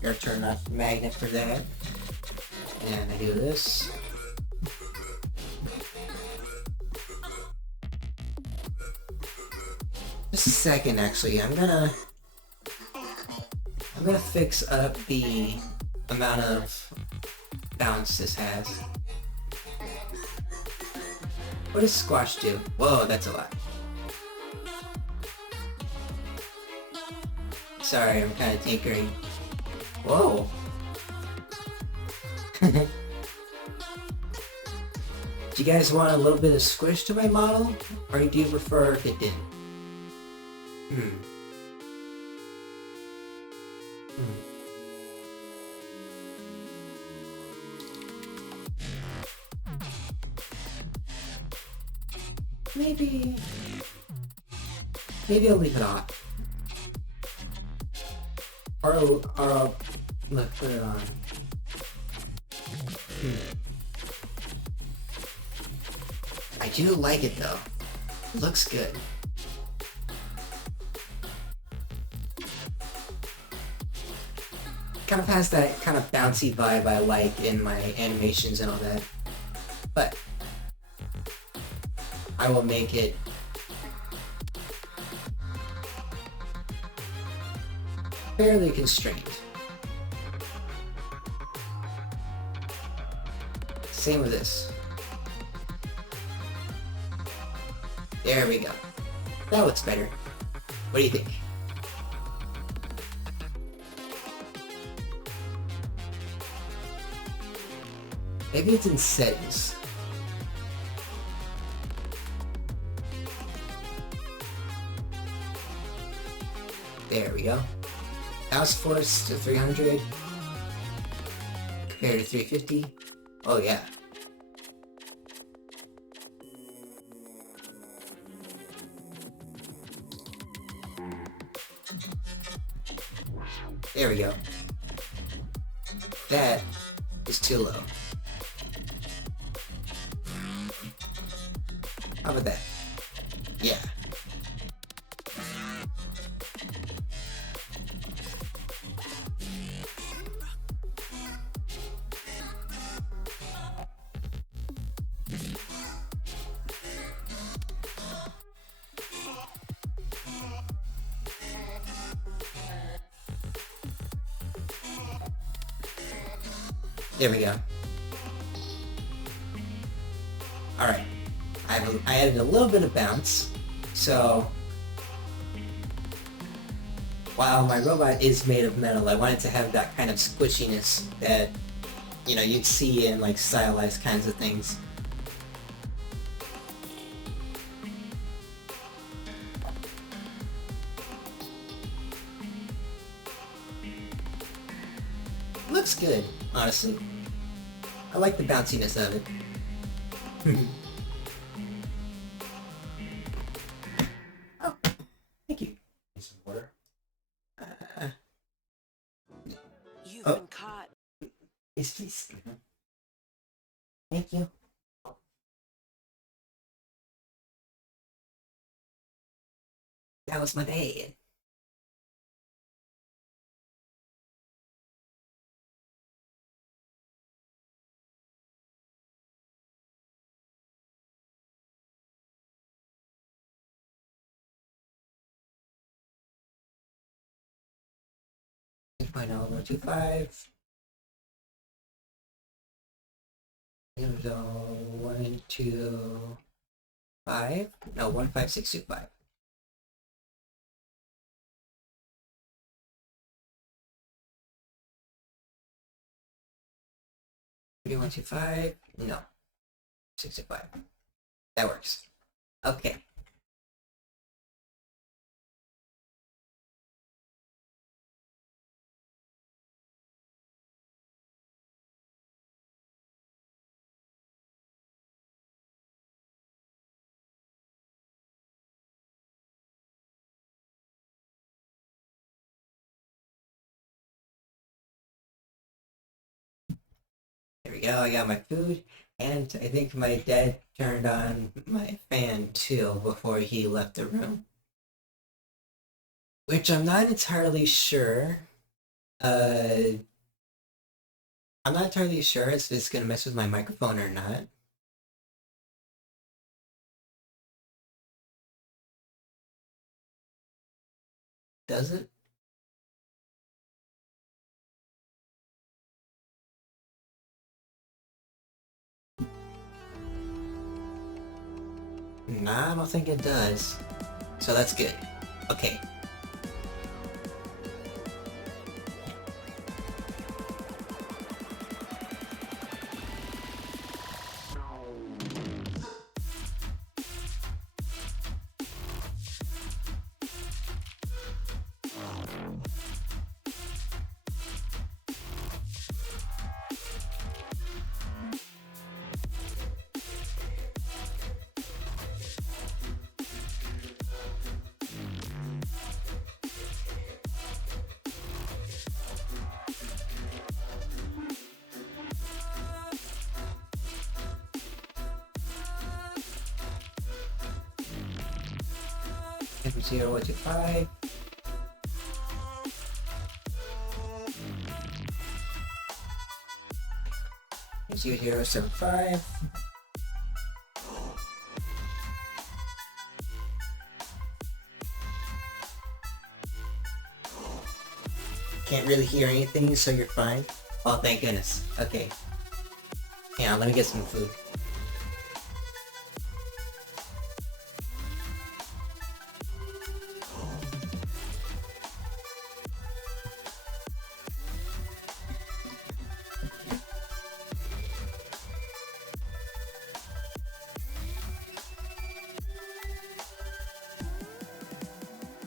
Gotta turn off the magnet for that. And I do this. Just a second, actually. I'm gonna fix up the amount of bounce this has. What does squash do? Whoa, that's a lot. Sorry, I'm kind of tinkering. Whoa. Do you guys want a little bit of squish to my model? Or do you prefer if it didn't? Maybe I'll leave it off. Or I'll put it on. I do like it though. It looks good. Kind of has that kind of bouncy vibe I like in my animations and all that. But I will make it fairly constrained. Same with this. There we go. That looks better. What do you think? Maybe it's in settings. There we go. Mouse force to 300 compared to 350. Oh yeah. There we go. That is too low. How about that? Yeah. There we go. Alright. I added a little bit of bounce, so while my robot is made of metal, I wanted to have that kind of squishiness that, you know, you'd see in like stylized kinds of things. Looks good, honestly. I like the bounciness of it. Oh, thank you. Thank you. That was my dad. Point oh 125. Here's a 125. No, 15625. 3125. No. 65. That works. Okay. There we go, I got my food, and I think my dad turned on my fan too before he left the room. Which I'm not entirely sure. I'm not entirely sure if it's gonna mess with my microphone or not. Does it? Nah, I don't think it does. So that's good. Okay. Every 0 to 5. Here's 075. Can't really hear anything, so you're fine. Oh, thank goodness. Okay. Yeah, let me get some food.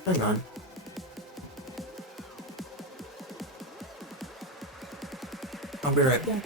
Hang on. I'll be right back.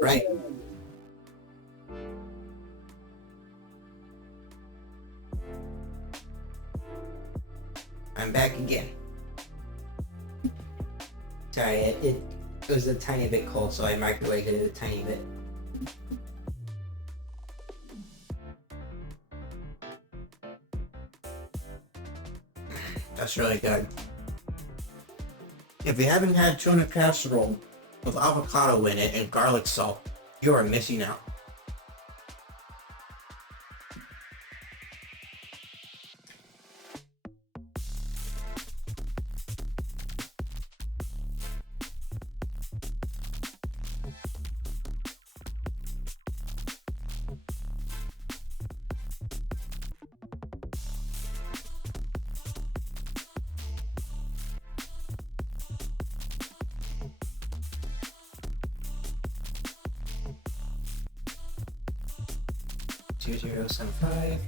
Right. I'm back again. Sorry, it was a tiny bit cold, so I microwaved it a tiny bit. That's really good. If you haven't had tuna casserole with avocado in it and garlic salt, you are missing out. Two 075.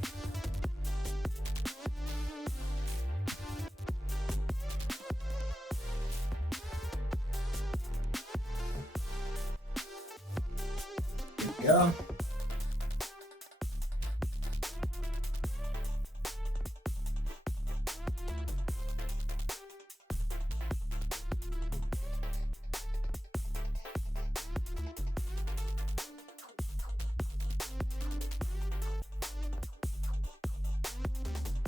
There we go.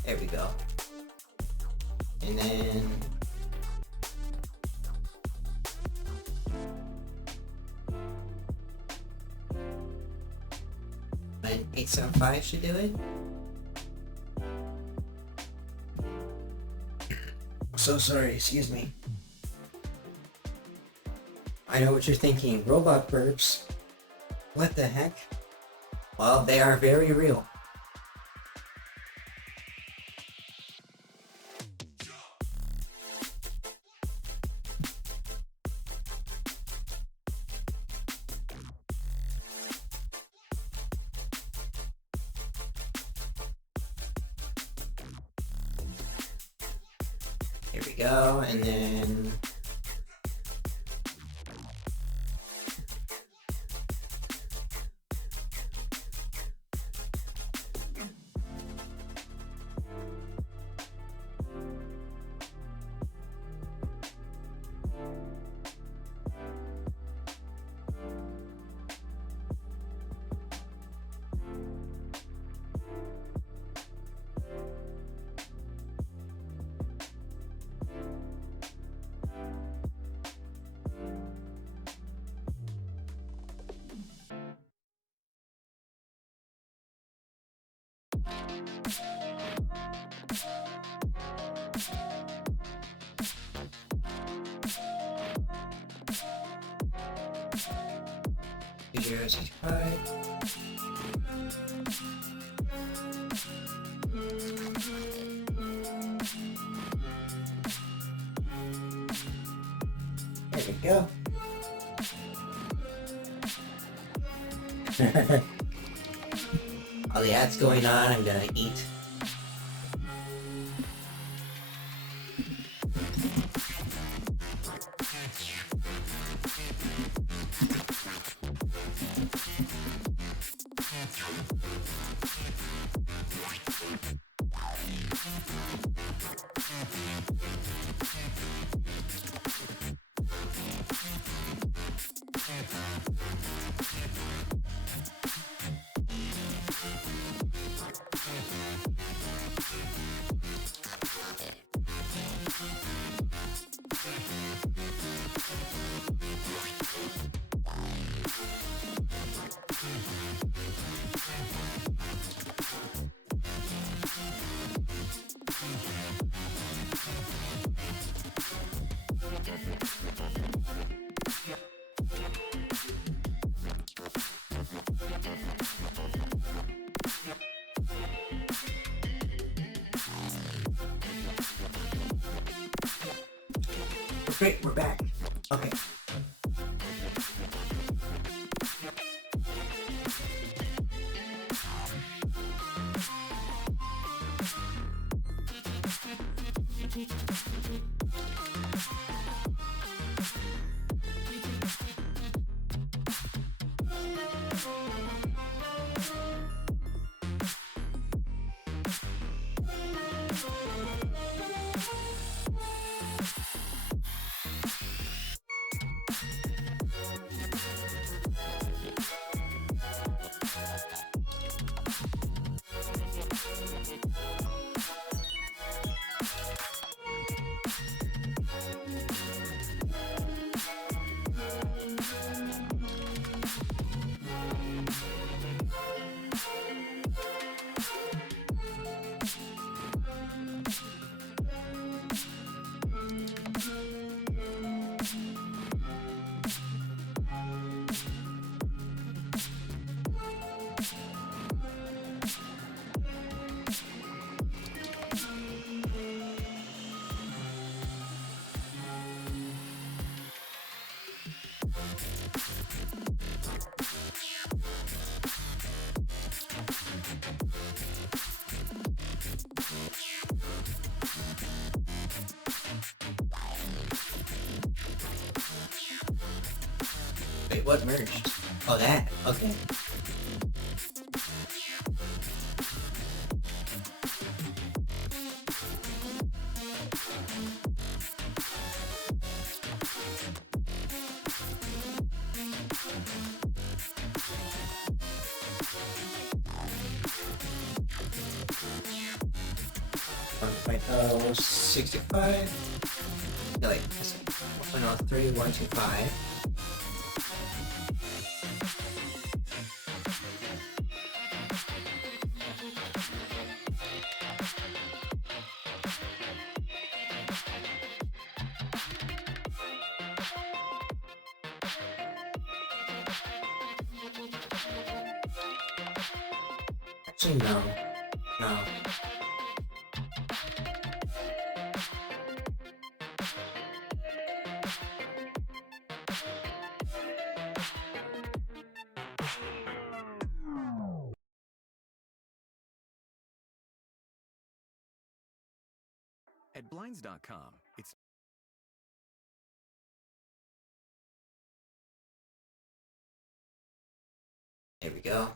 There we go. And then an 875 should do it. So sorry, excuse me. I know what you're thinking, robot burps. What the heck? Well, they are very real. Here we go, and then there we go. All the ads going on, I'm gonna eat. Great, we're back. Okay. Wait, what merged? Oh, that. Okay. Oh, 65. No, wait. 1.03, 125. Actually, no. No. At Blinds.com, it's There we go.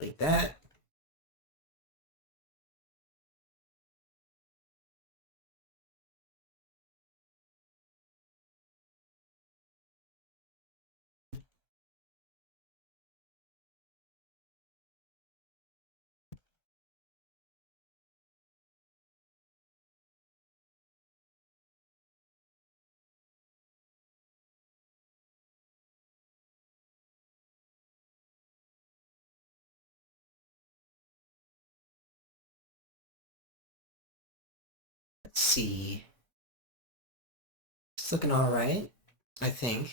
Like that. Let's see. It's looking all right, I think.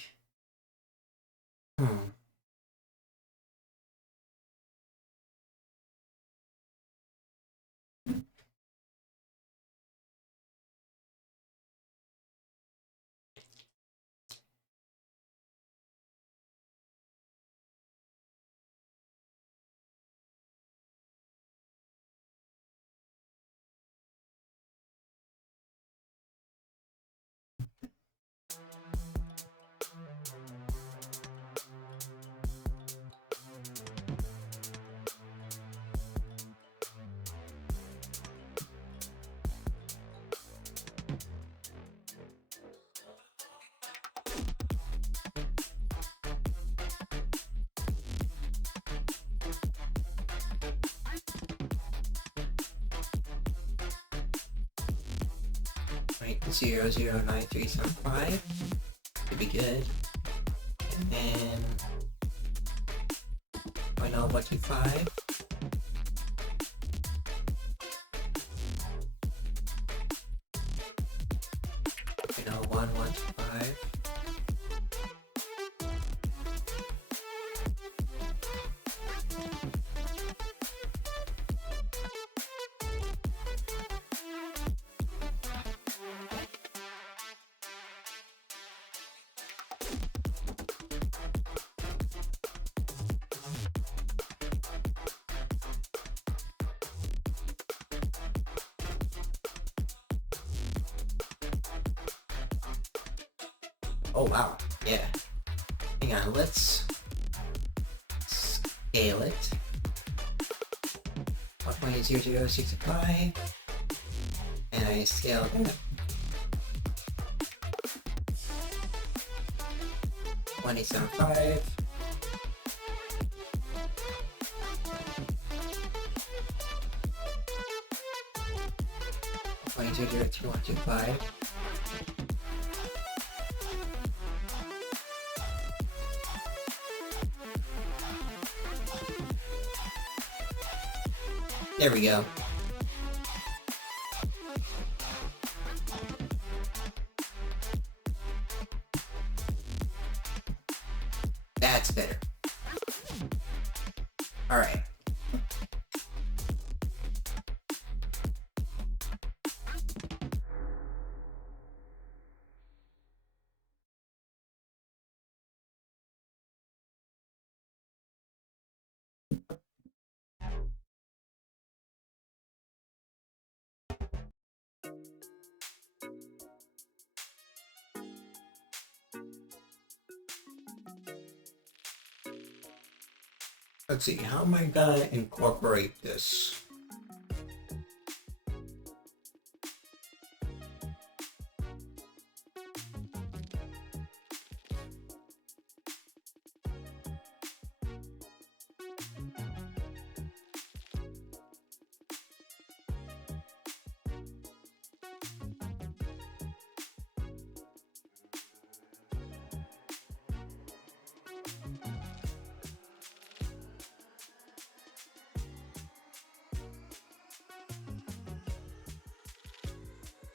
Right, 009375 could be good. And then 0.0125. You know, 1125. Oh wow, yeah. Hang on, let's scale it. 1.0065, and I scaled it. 1.875. Point 0.002125. There we go. That's better. All right. Let's see, how am I gonna incorporate this?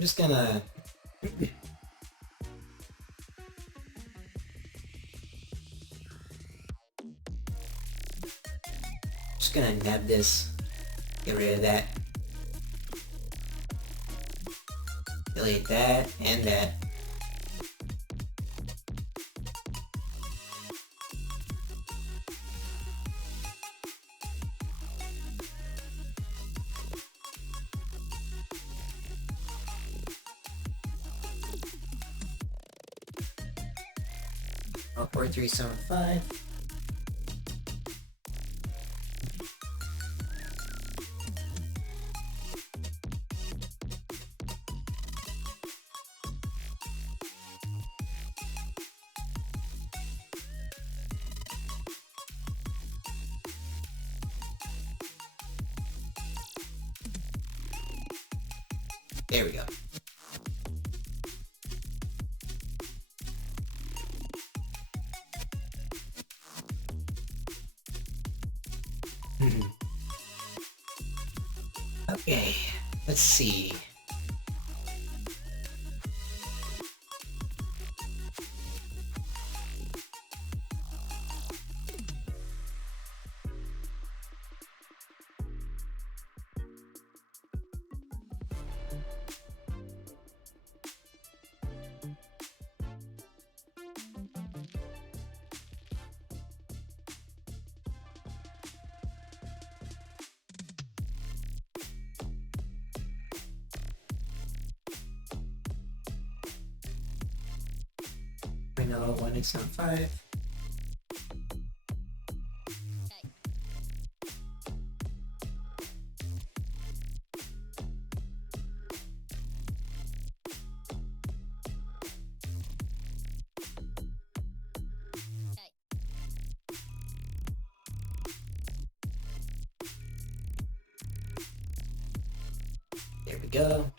I'm just gonna nab this, get rid of that, delete that and that. Oh, 4375. There we go. Okay, let's see. I know 1875. There we go.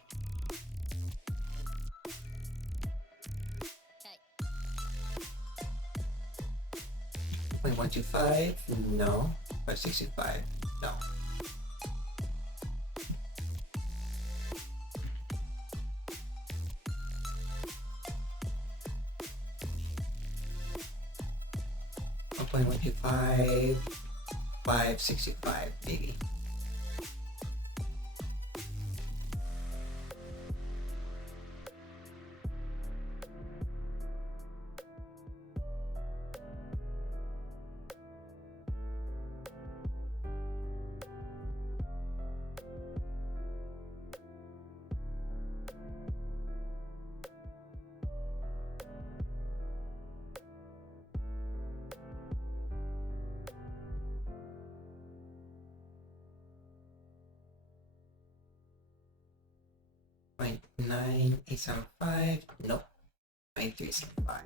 Point 125, no. 565, no. Point 125, 565, maybe. Point 9875, nope. 9375.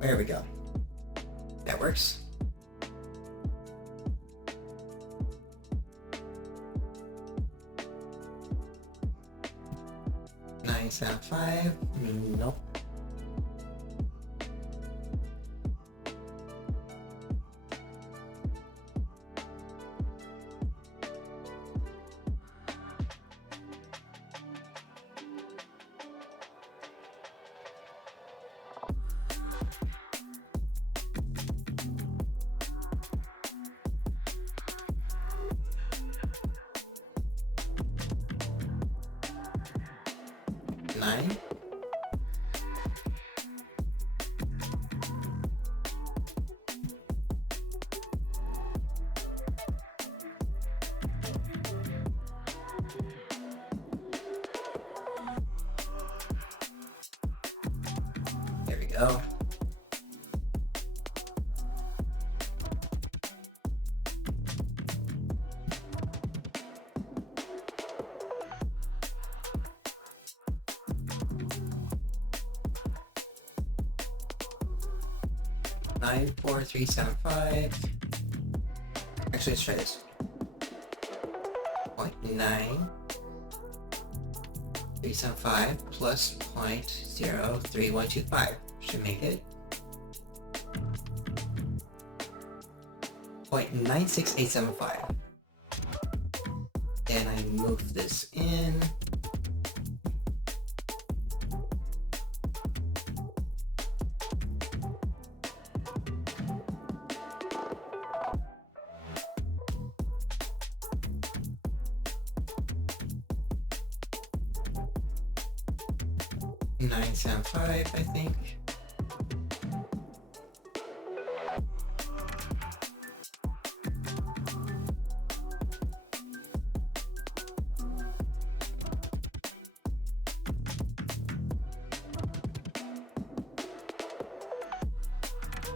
There we go. That works. Nine seven five, nope. Nine. There we go. 0.94375. Actually, let's try this. 0.9375 plus 0.03125 should make it 0.96875. And I move this in. $9.75, I think.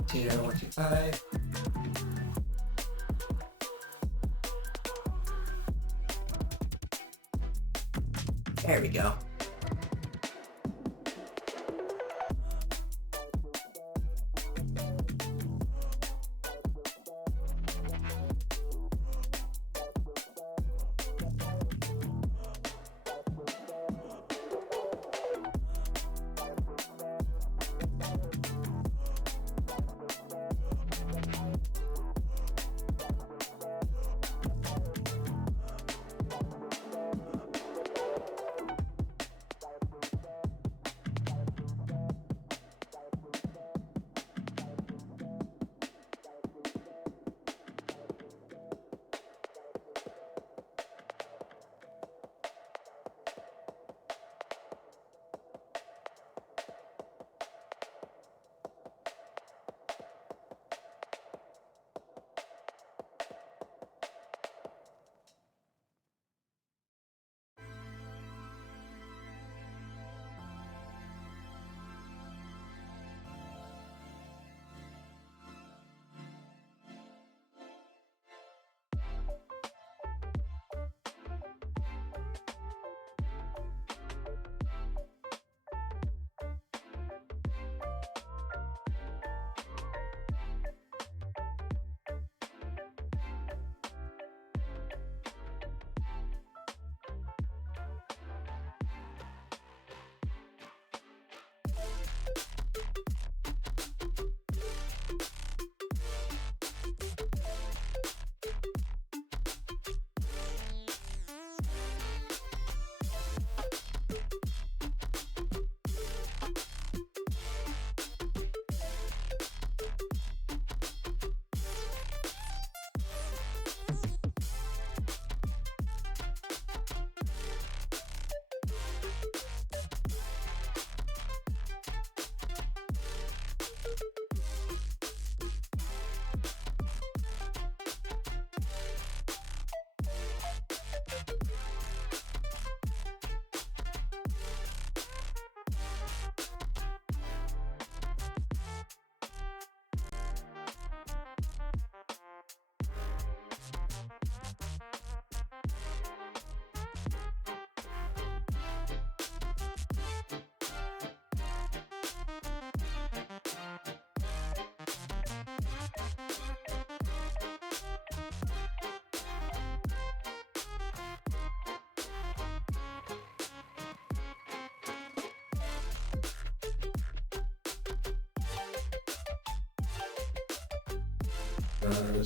$2.125. There we go.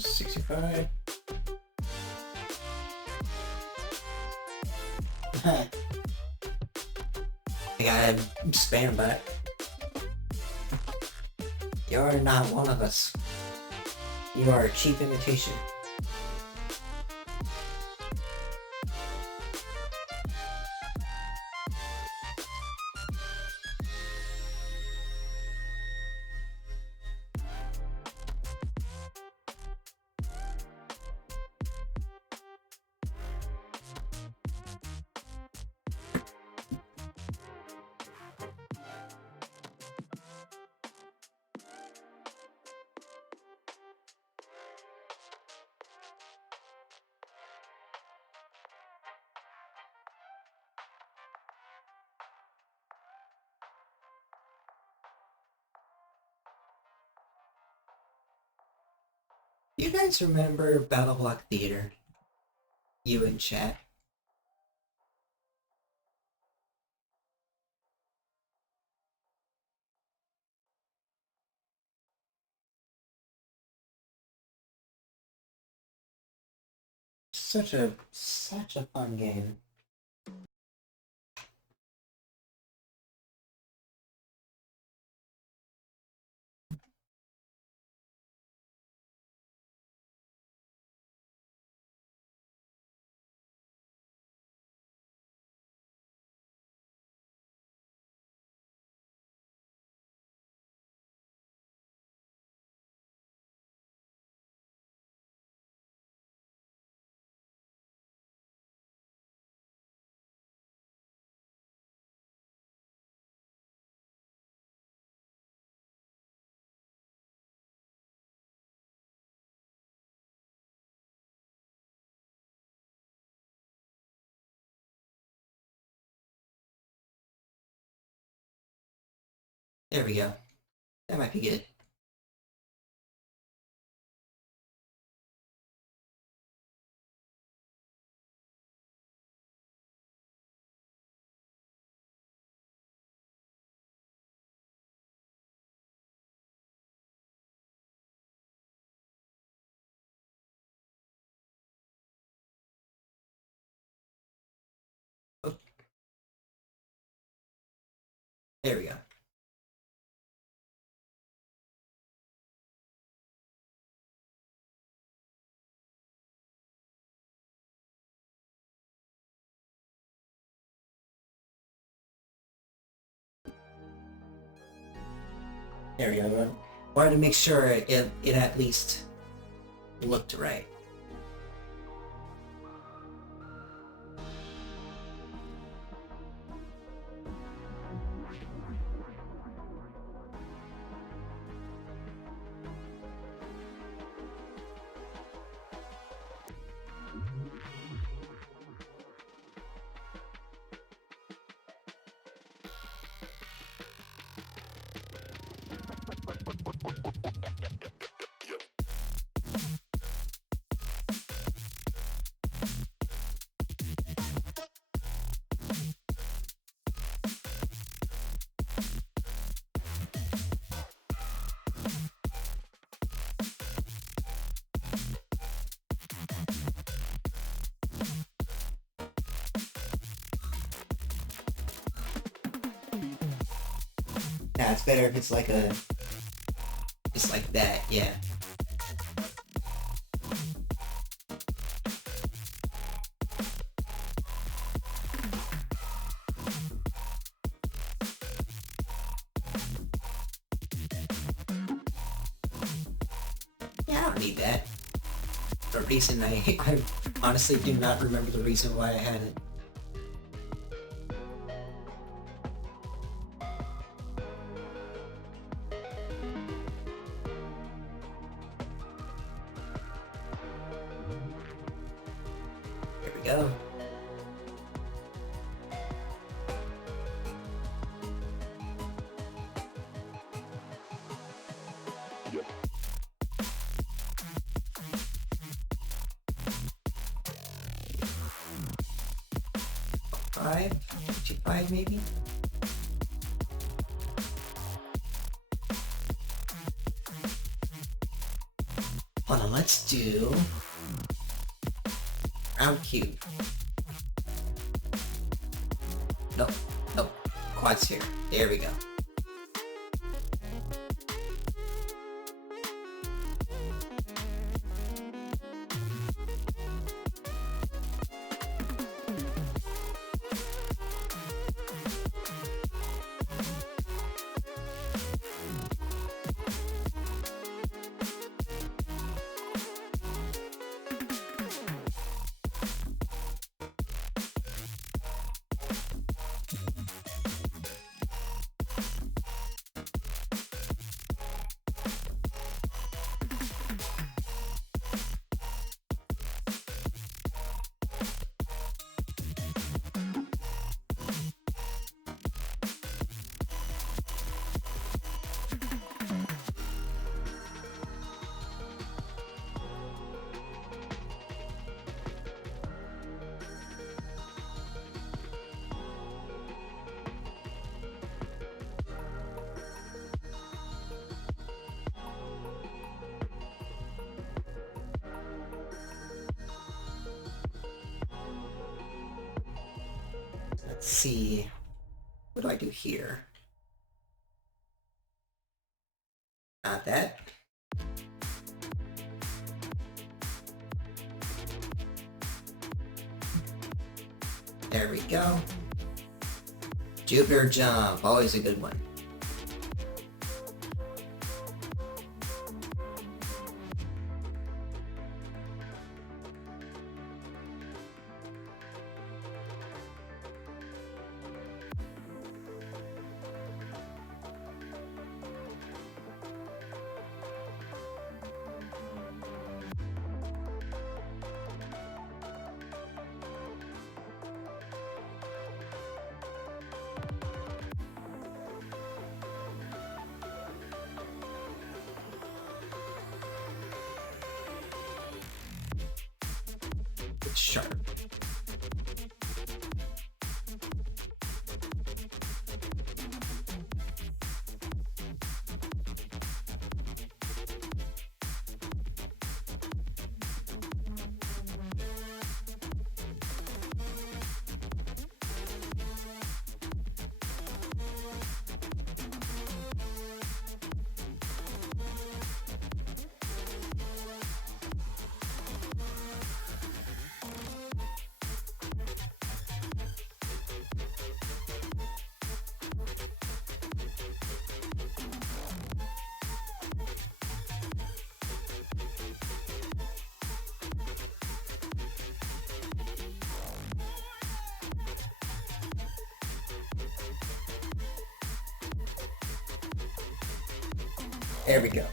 was 65. I got spam back. You're not one of us. You are a cheap imitation. You guys remember Battle Block Theater? You in chat? Such a fun game. There we go. That might be good. Oh. There we go. There we go. Wanted to make sure it at least looked right. Yeah, it's better if it's like just like that, yeah. Yeah, I don't need that. The reason I honestly do not remember the reason why I had it. There we go. Five maybe? Hold on, let's do round cube. Nope, nope. Quad sphere. There we go. see. What do I do here? Not that. There we go. Jupiter jump, always a good one. It's sharp. There we go.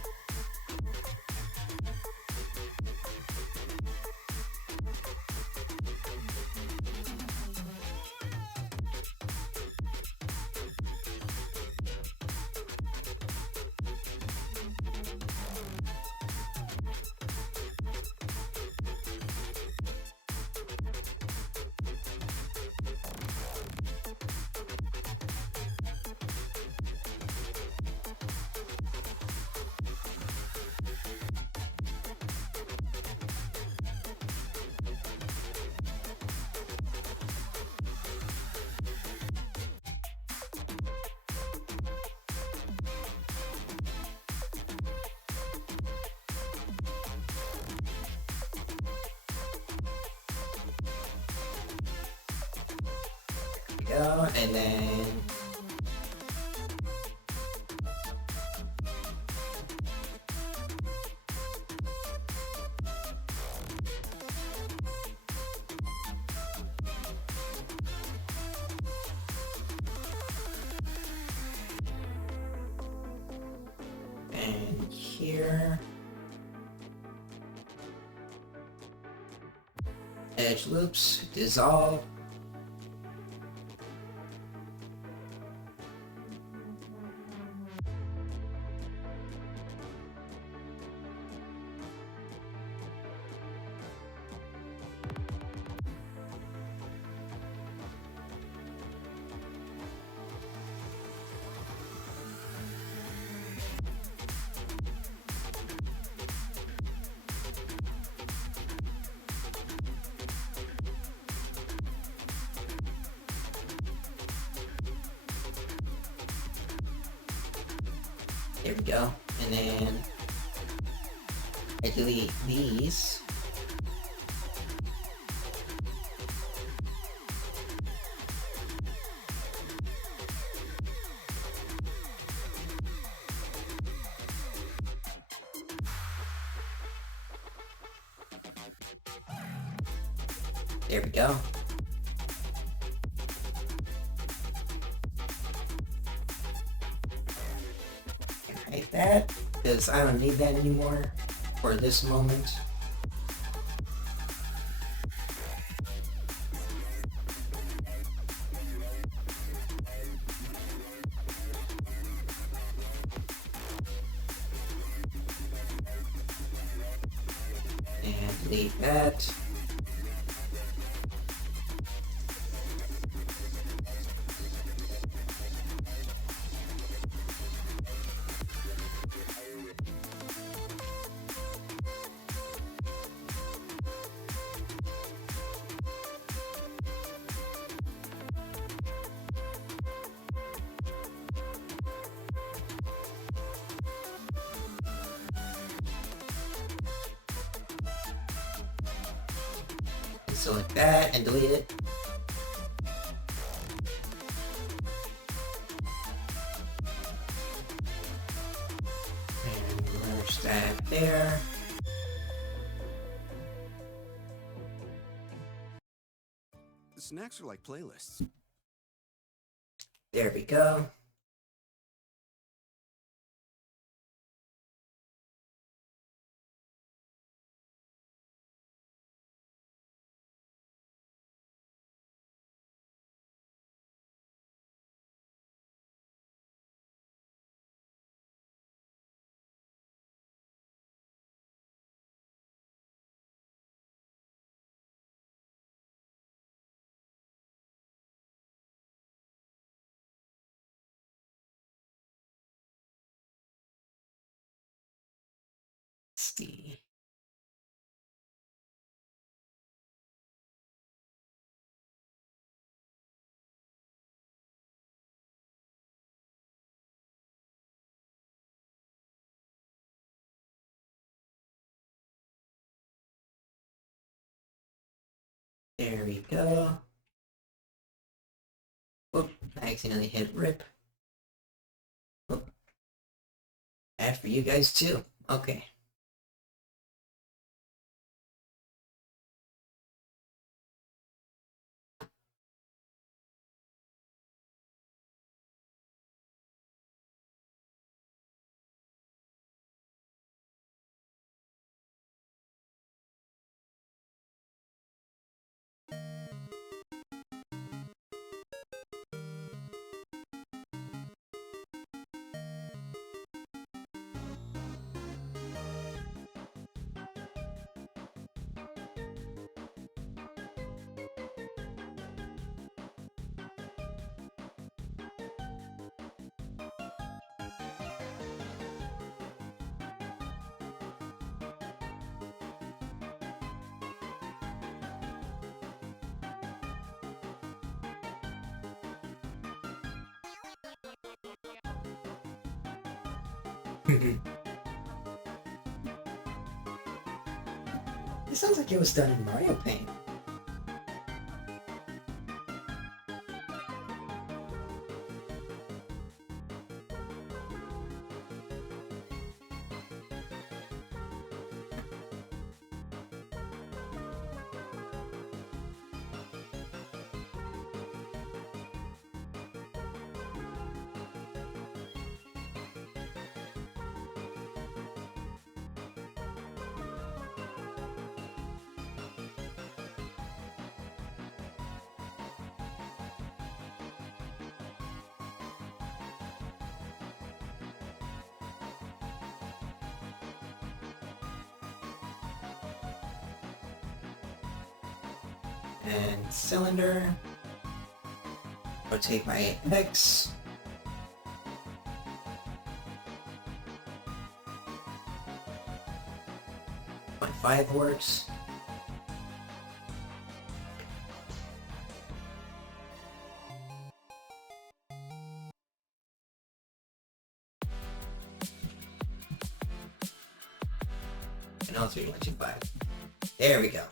Go, and then here. Edge loops, dissolve. There we go. And then I delete these. There we go. Like that, because I don't need that anymore for this moment. And delete that. select that and delete it. And merge that there. Snacks are like playlists. There we go. Let's see. There we go. Oop, I accidentally hit rip. Oop. Ad for you guys too. Okay. It sounds like it was done in Mario Paint. And cylinder. Rotate my X. My 5 works. And also 1, 2, 5. There we go.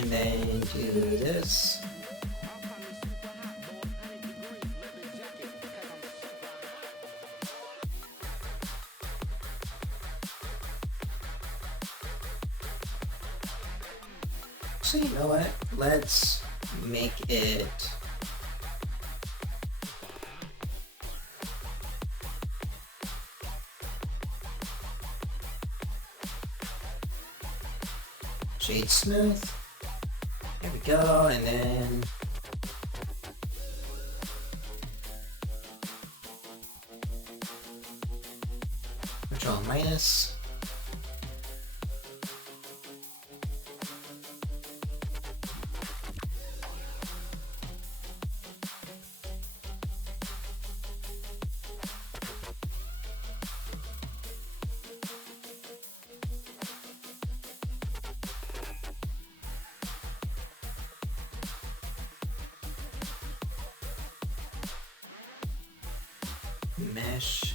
And then do this. So you know what? Let's make it shade smooth. There we go, and then Control minus. Mesh.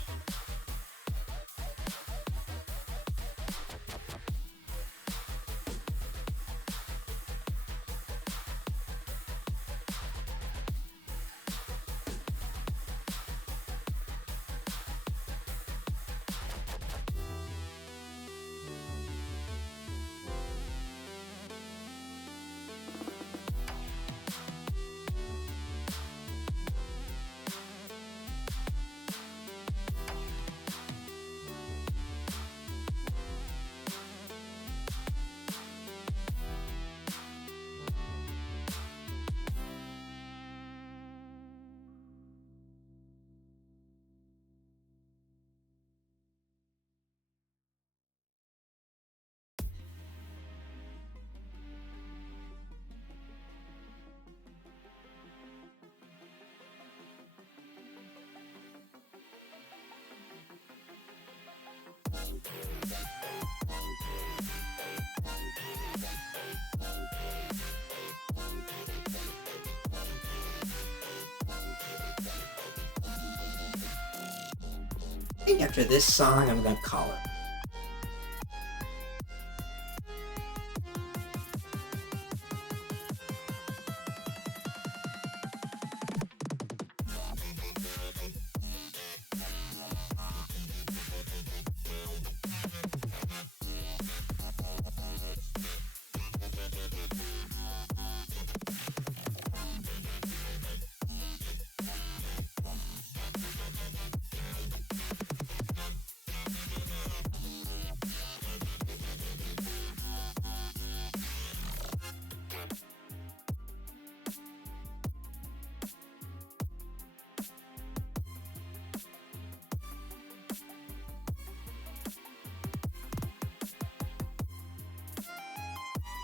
I think after this song, I'm gonna call it.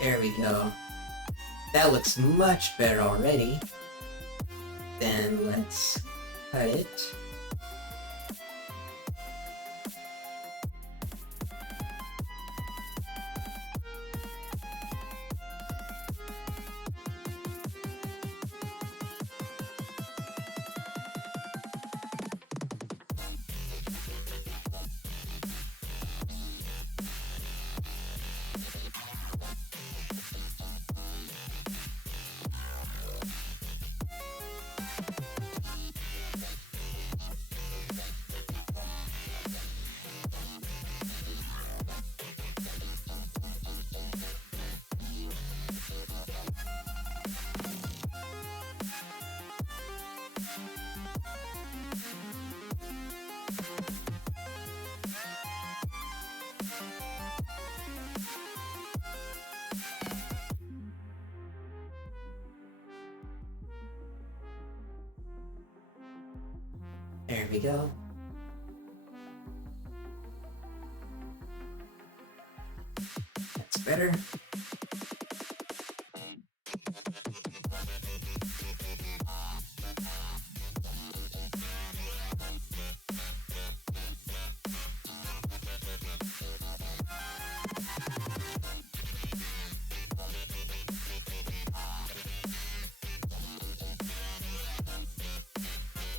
There we go. That looks much better already. Then let's cut it. There we go. That's better.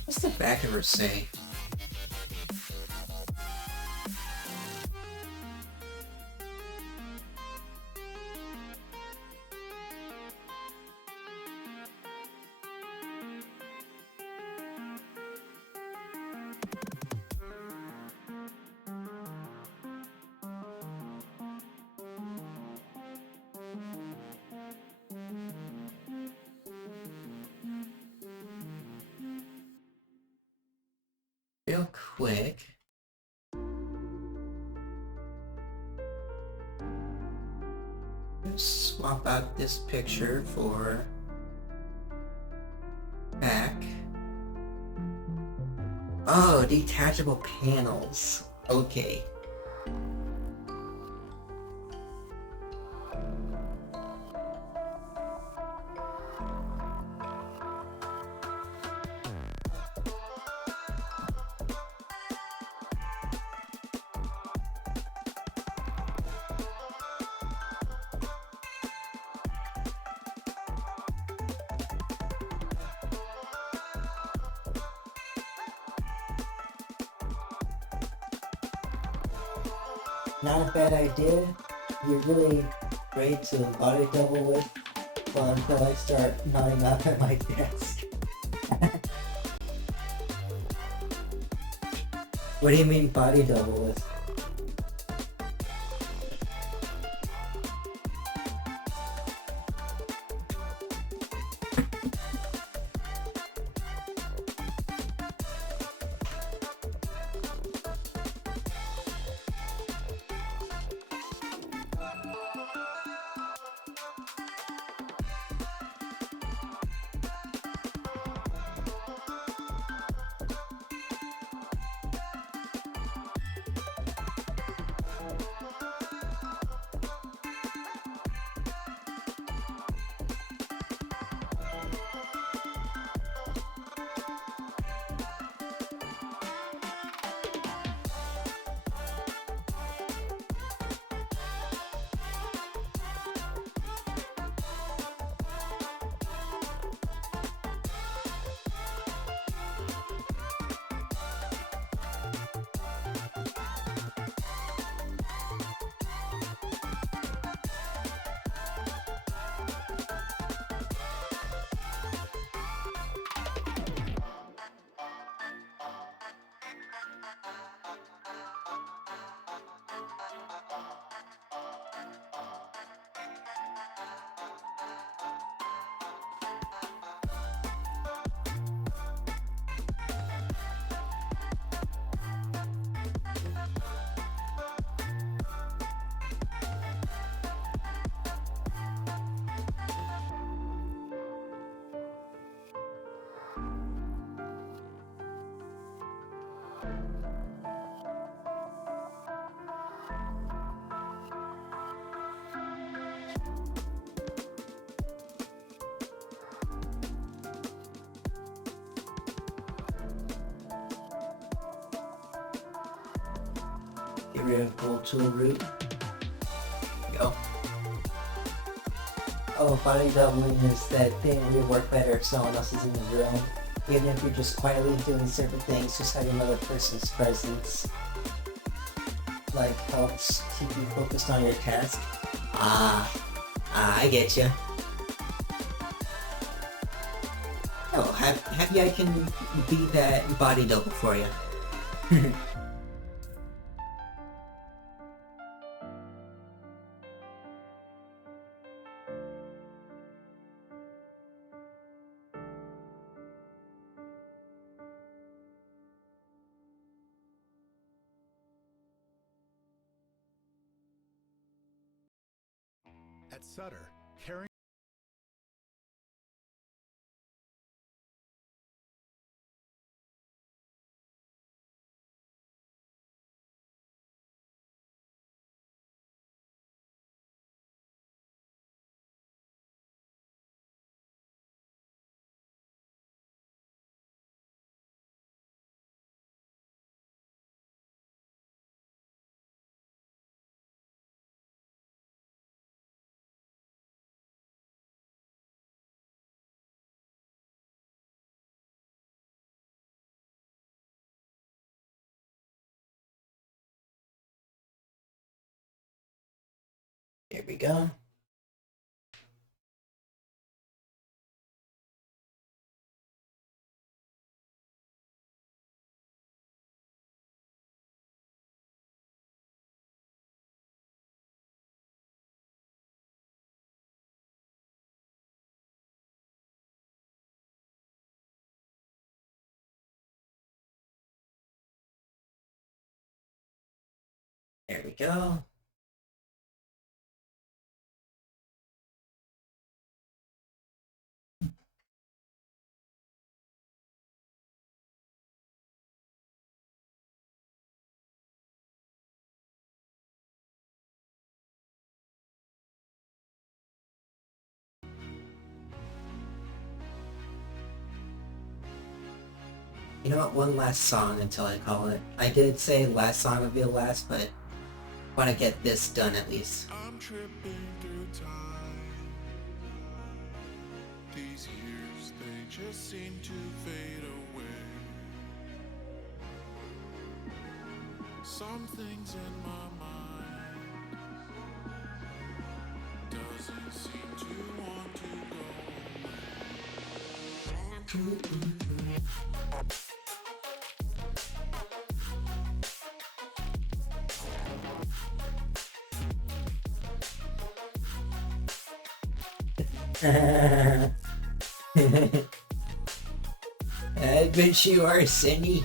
What's the back of her say? real quick. Swap out this picture for back. Oh, detachable panels. Okay. Not a bad idea. You're really great to body double with. Well, until I start nodding up at my desk. What do you mean body double with? Get rid of gold tool root. Go. Oh, body doubling is that thing where you work better if someone else is in the room. Even if you're just quietly doing certain things, just having another person's presence like helps keep you focused on your task. I get you. Oh, happy I can be that body double for you. At Sutter, caring Here we go. There we go. You know what? One last song until I call it. I did say last song would be the last, but I want to get this done at least. I'm tripping through time. These years, they just seem to fade away. Some things in my mind doesn't seem to want to go away. I bet you are, Cindy.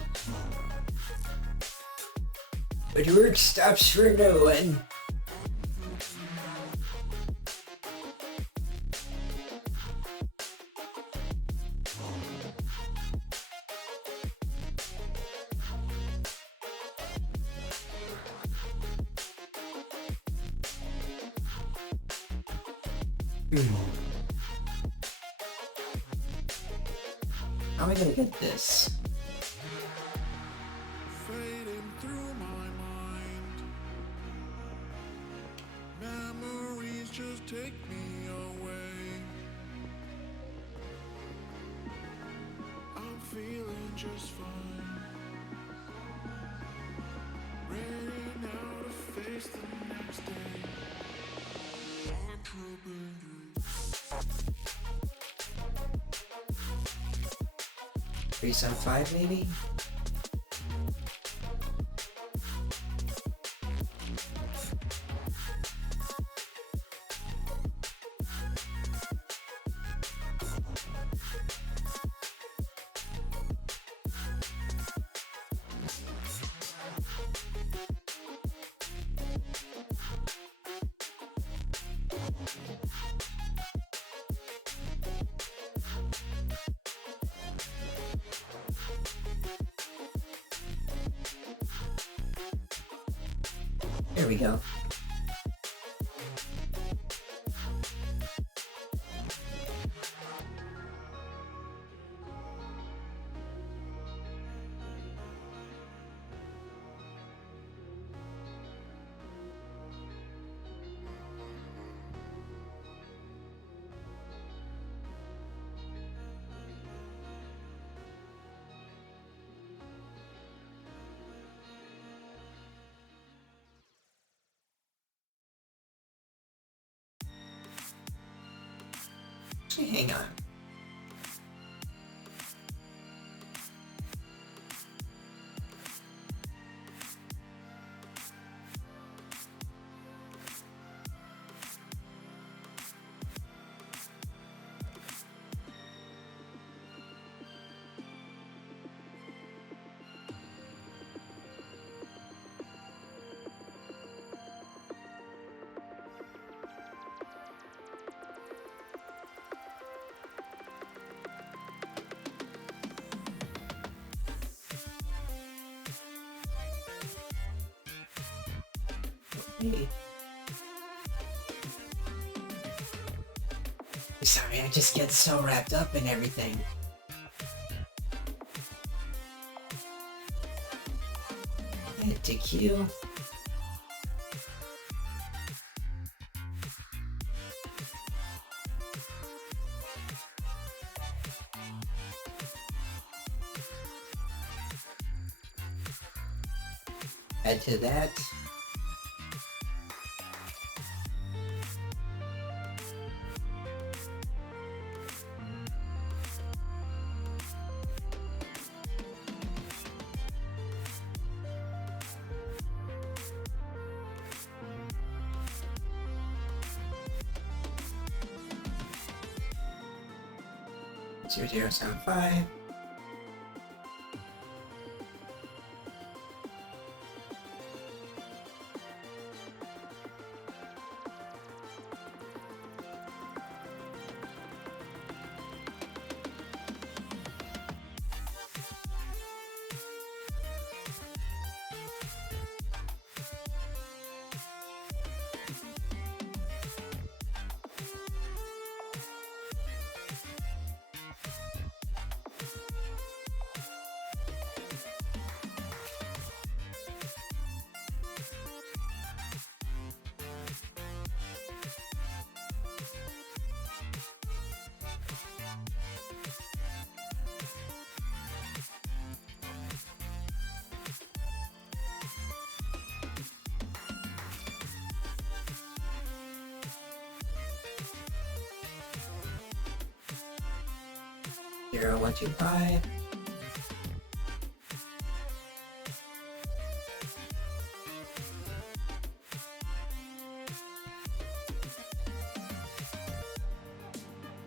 But work stops for no one. How am I gonna get this? Fading through my mind. Memories just take me away. I'm feeling just fine. Ready now to face the next day. I'm tripping through. 375 maybe? There we go. Actually, hang on. Hey. Sorry, I just get so wrapped up in everything. Head to Q. Add to that. Zero, 075. 0125.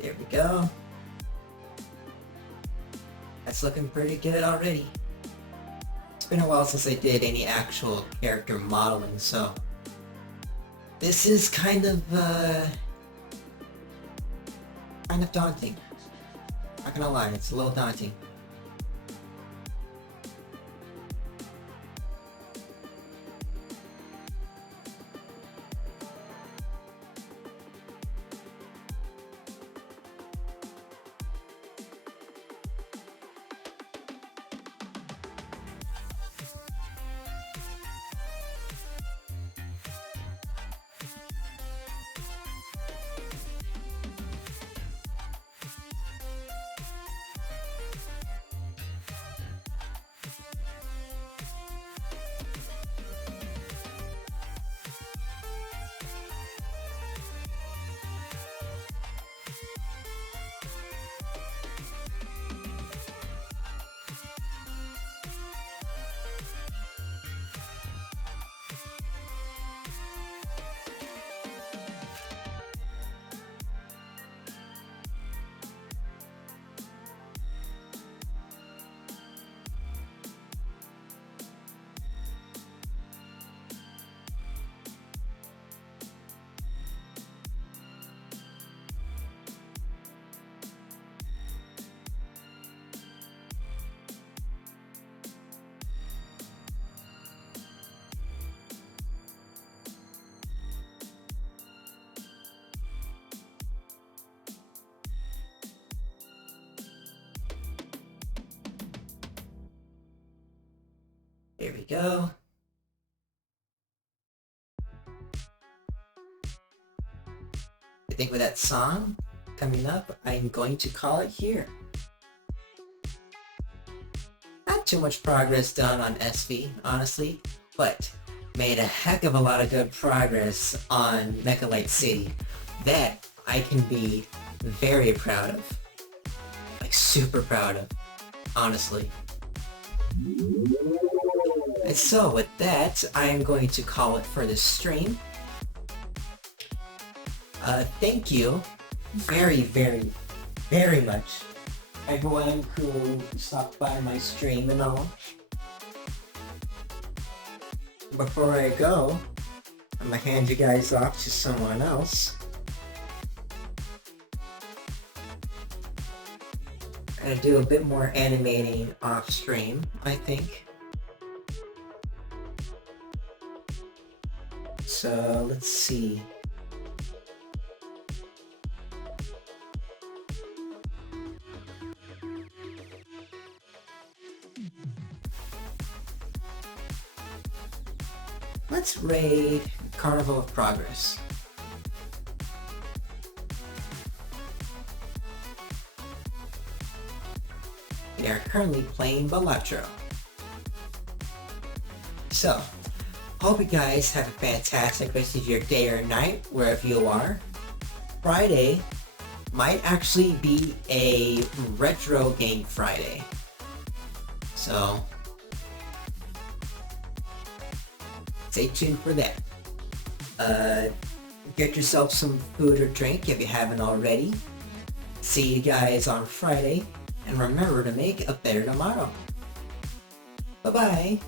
There we go. That's looking pretty good already. It's been a while since I did any actual character modeling, so this is kind of daunting. Not gonna lie, it's a little daunting. There we go. I think with that song coming up, I'm going to call it here. Not too much progress done on SV, honestly, but made a heck of a lot of good progress on Mechalite City. That I can be very proud of. Like, super proud of, honestly. And so with that, I'm going to call it for this stream. Thank you very, very, very much, everyone who stopped by my stream and all. Before I go, I'm gonna hand you guys off to someone else. I'm gonna do a bit more animating off stream, I think. So let's see. Let's raid Carnival of Progress. They are currently playing Balatro. So, hope you guys have a fantastic rest of your day or night, wherever you are. Friday might actually be a retro game Friday. So, stay tuned for that. Get yourself some food or drink if you haven't already. See you guys on Friday, and remember to make a better tomorrow. Bye-bye.